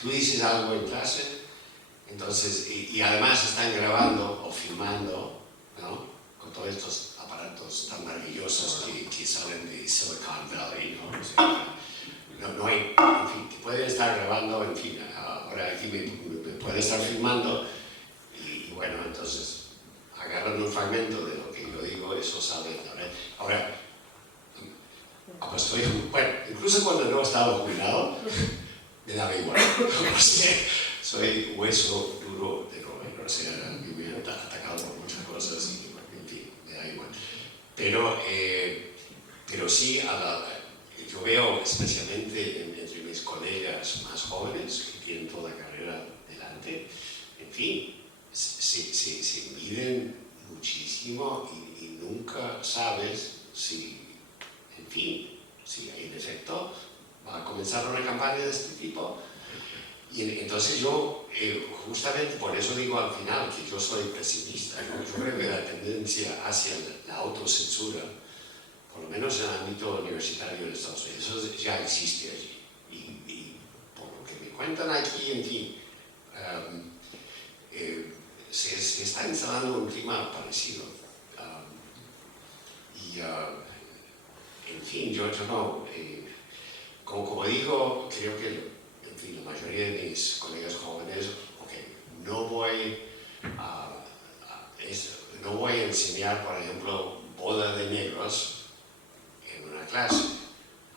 tú dices algo en clase, entonces, y además están grabando o filmando, ¿no? Con todos estos aparatos tan maravillosos que salen de Silicon Valley, ¿no? O sea, no hay, en fin, te pueden estar grabando, en fin, ahora aquí me puede estar filmando y bueno, entonces agarran un fragmento de lo que yo digo, eso sale. Ahora, pues bueno, incluso cuando no estaba jubilado, me daba igual. O sea, soy hueso duro de roer, o sea, me han atacado por muchas cosas y, en pero sí, yo veo especialmente entre mis colegas más jóvenes que tienen toda la carrera delante, en fin, se miden muchísimo y nunca sabes si, en fin, si en efecto va a comenzar una campaña de este tipo. Y entonces yo, justamente por eso digo al final que yo soy pesimista. Yo creo que la tendencia hacia la autocensura, por lo menos en el ámbito universitario de Estados Unidos, eso ya existe allí. Y por lo que me cuentan aquí, en fin, se está instalando un clima parecido. En fin, yo no, como digo, creo que en fin, la mayoría de mis colegas jóvenes, no voy a enseñar, por ejemplo, boda de negros en una clase.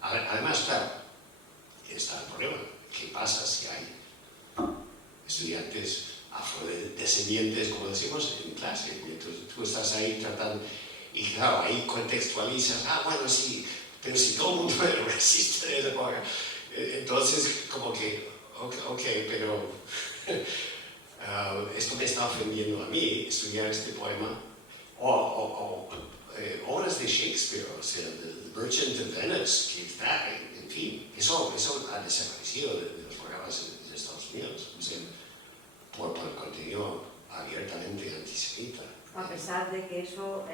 Además, claro, está el problema. ¿Qué pasa si hay estudiantes afrodescendientes, como decimos, en clase? Entonces tú estás ahí tratando, y claro, ahí contextualizas, bueno, sí, pero si todo el mundo era racista de esa época, entonces como que, ok, pero esto me está ofendiendo a mí, estudiar este poema, o obras de Shakespeare, o sea, The Merchant of Venice, que está, en fin, eso ha desaparecido de los programas en Estados Unidos, o sea, por el contenido abiertamente antisemita. A pesar de que eso,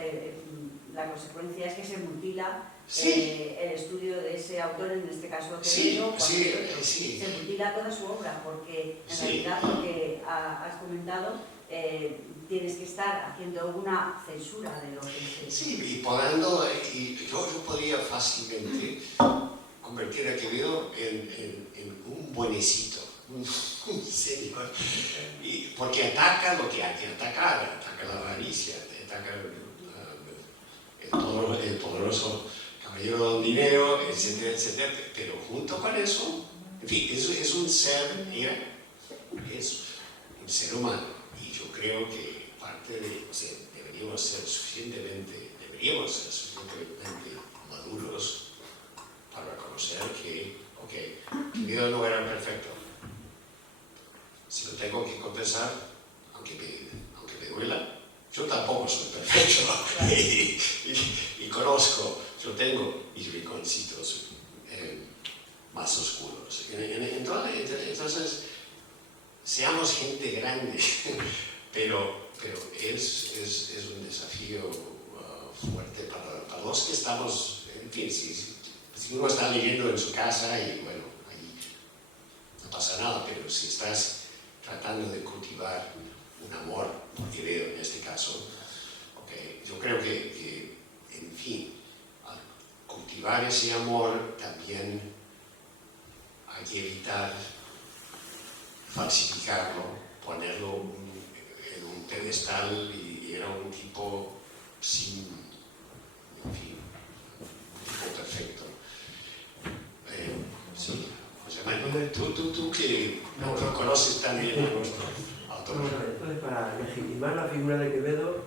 la consecuencia es que se mutila el estudio de ese autor, en este caso Quevedo, se mutila toda su obra, porque en realidad lo que has comentado, tienes que estar haciendo una censura de lo que se... Sí, y yo podría fácilmente convertir a Quevedo en un buenecito, un señor, porque ataca lo que hay que atacar, ataca la avaricia, ataca el poderoso caballero del dinero, etcétera, etcétera, pero junto con eso, en fin, es un ser humano, y yo creo que parte de, deberíamos ser suficientemente maduros para reconocer que, Quevedo no era perfecto. Si lo tengo que confesar, aunque me duela, yo tampoco soy perfecto. y conozco, yo tengo mis rinconcitos más oscuros. Entonces, seamos gente grande, pero es un desafío fuerte para los que estamos, en fin, si uno está leyendo en su casa y bueno, ahí no pasa nada, pero si estás tratando de cultivar un amor por Quevedo en este caso, yo creo que, en fin, al cultivar ese amor también hay que evitar falsificarlo, ponerlo en un pedestal y era un tipo sin, en fin, un tipo perfecto. Sí. Tú que no conoces tan bien a nuestro autor. Entonces, para legitimar la figura de Quevedo,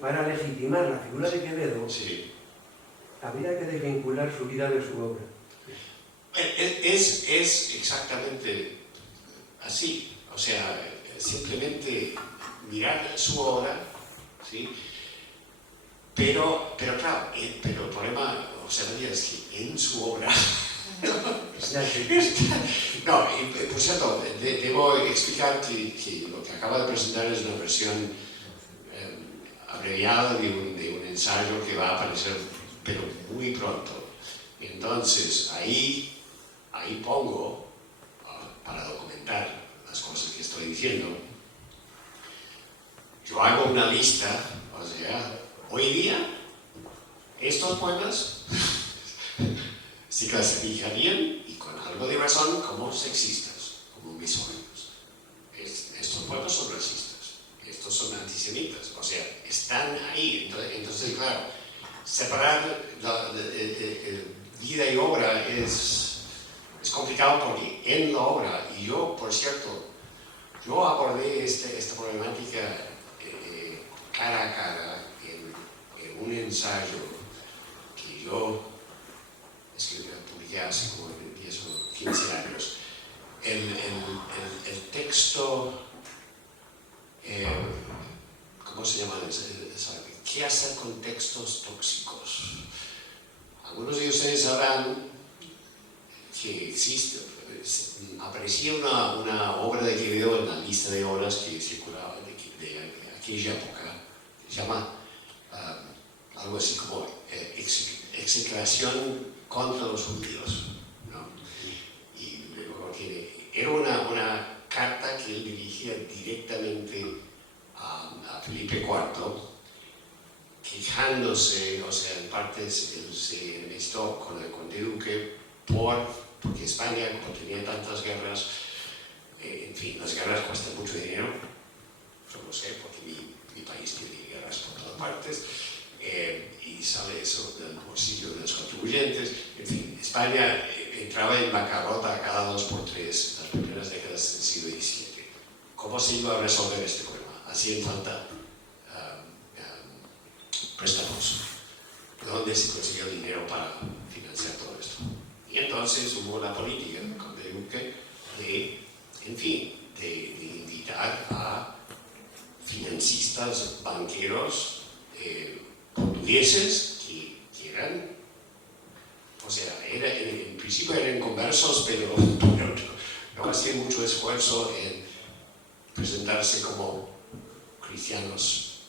para legitimar la figura de Quevedo, habría que desvincular su vida de su obra. Es exactamente así, o sea, simplemente mirar su obra, ¿sí? Pero claro, el problema, es que en su obra... No, por cierto, debo explicar que lo que acaba de presentar es una versión abreviada de un ensayo que va a aparecer, pero muy pronto. Entonces, ahí pongo, para documentar las cosas que estoy diciendo, yo hago una lista, o sea, hoy día, estos poemas se clasificarían, y con algo de razón, como sexistas, como misóginos. Estos poemas son racistas, estos son antisemitas, o sea, están ahí. Entonces, claro, separar vida y obra es complicado porque en la obra, y yo, por cierto, yo abordé esta problemática cara a cara en un ensayo que yo publiqué hace como 10 o 15 años. El texto, ¿cómo se llama? ¿Qué hacer con textos tóxicos? Algunos de ustedes sabrán que existe, aparecía una obra de Quevedo en la lista de obras que circulaba de aquella época, se llama algo así como execración contra los judíos, ¿no? Y era una carta que él dirigía directamente a Felipe IV, quejándose, o sea, en parte él se enemistó con el conde duque porque España, como tenía tantas guerras, en fin, las guerras cuestan mucho dinero, yo lo sé porque mi país tiene guerras por todas partes, y sale eso del bolsillo de los contribuyentes. En fin, España entraba en bancarrota cada 2 por 3 en las primeras décadas del siglo XVII. ¿Cómo se iba a resolver este problema? Hacían falta préstamos. ¿De dónde se consiguió dinero para financiar todo esto? Y entonces hubo la política del conde duque de invitar a financistas, banqueros portugueses que eran, o sea, en principio eran conversos, pero no hacían mucho esfuerzo en presentarse como cristianos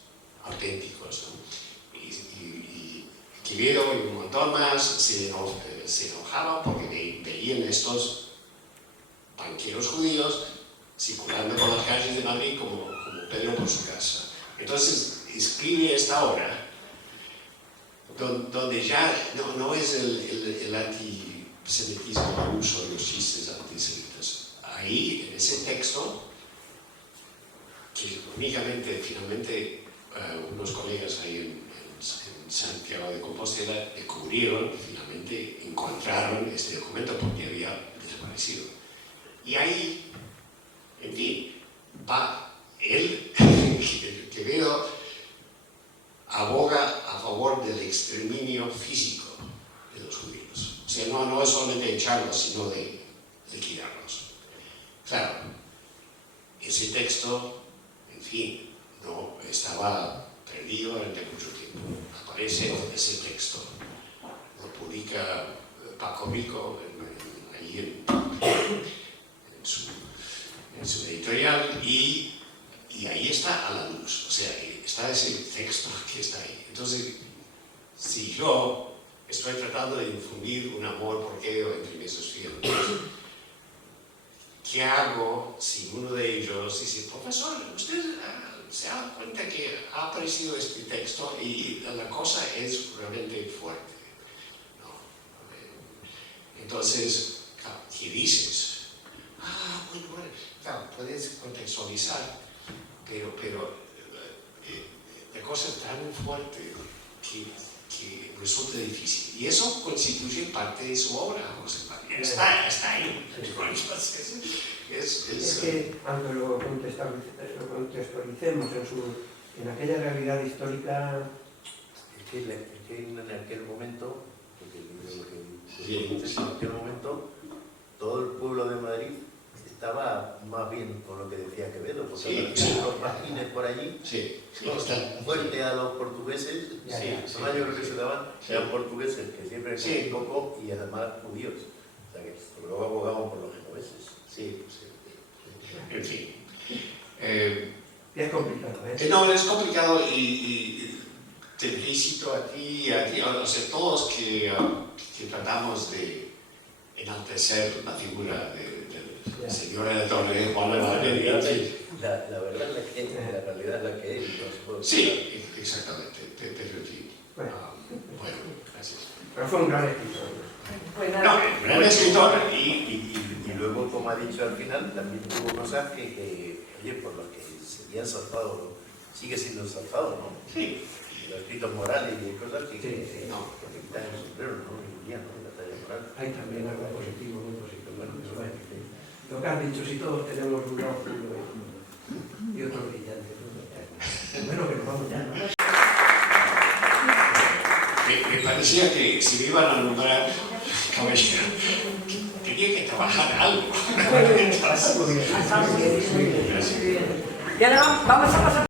auténticos, ¿no? Y Quevedo y un montón más se enojaban porque veían estos banqueros judíos circulando por las calles de Madrid como Pedro por su casa. Entonces escribe esta obra donde ya no es el antisemitismo al uso de los chistes antisemitas. Ahí, en ese texto, que únicamente, finalmente, unos colegas ahí en Santiago de Compostela descubrieron, finalmente encontraron este documento porque había desaparecido. Y ahí, en fin, va él, Quevedo, aboga a favor del exterminio físico de los judíos. O sea, no es solamente echarlos, sino de liquidarlos. Claro, ese texto, en fin, no estaba perdido durante mucho tiempo. Aparece ese texto, lo publica Paco Rico ahí en su editorial, y ahí está a la luz, o sea, está ese texto que está ahí. Entonces, si yo estoy tratando de infundir un amor por Quevedo entre esos fieles, ¿qué hago si uno de ellos dice, profesor, usted se da cuenta que ha aparecido este texto y la cosa es realmente fuerte, ¿no? Entonces, ¿qué dices? Bueno, claro, puedes contextualizar, pero la cosa es tan fuerte que resulta difícil. Y eso constituye parte de su obra, José María. Está ahí. Es que, aunque lo contextualicemos en aquella realidad histórica, en aquel momento, en aquel momento, todo el pueblo de Madrid estaba más bien con lo que decía Quevedo, porque los martínez por allí, fuerte a los portugueses, los mayores que se daban eran portugueses, que siempre eran poco, y además judíos, o sea que luego abogaban por los genoveses. En fin. es complicado, ¿eh? No, es complicado, y te felicito a ti, o sea, todos que tratamos de enaltecer la figura del señor de la Torre, Juan de Madrid. La verdad es la realidad es la que es. Sí, exactamente, pero en fin. Bueno, gracias. Pero fue un gran escritor. Un gran escritor, y luego, como ha dicho al final, también tuvo cosas que oye, por las que se habían saltado, sigue siendo ensalzado, ¿no? Sí. Los escritos morales y cosas que quitan el sombrero, ¿no? La talla moral. Hay también algo positivo, muy positivo. Bueno, lo que has dicho, si todos tenemos un lado oscuro y otro brillante. Bueno, que nos vamos ya. parecía que si me iban a nombrar caballero, tenía que trabajar algo. Y ahora vamos a pasar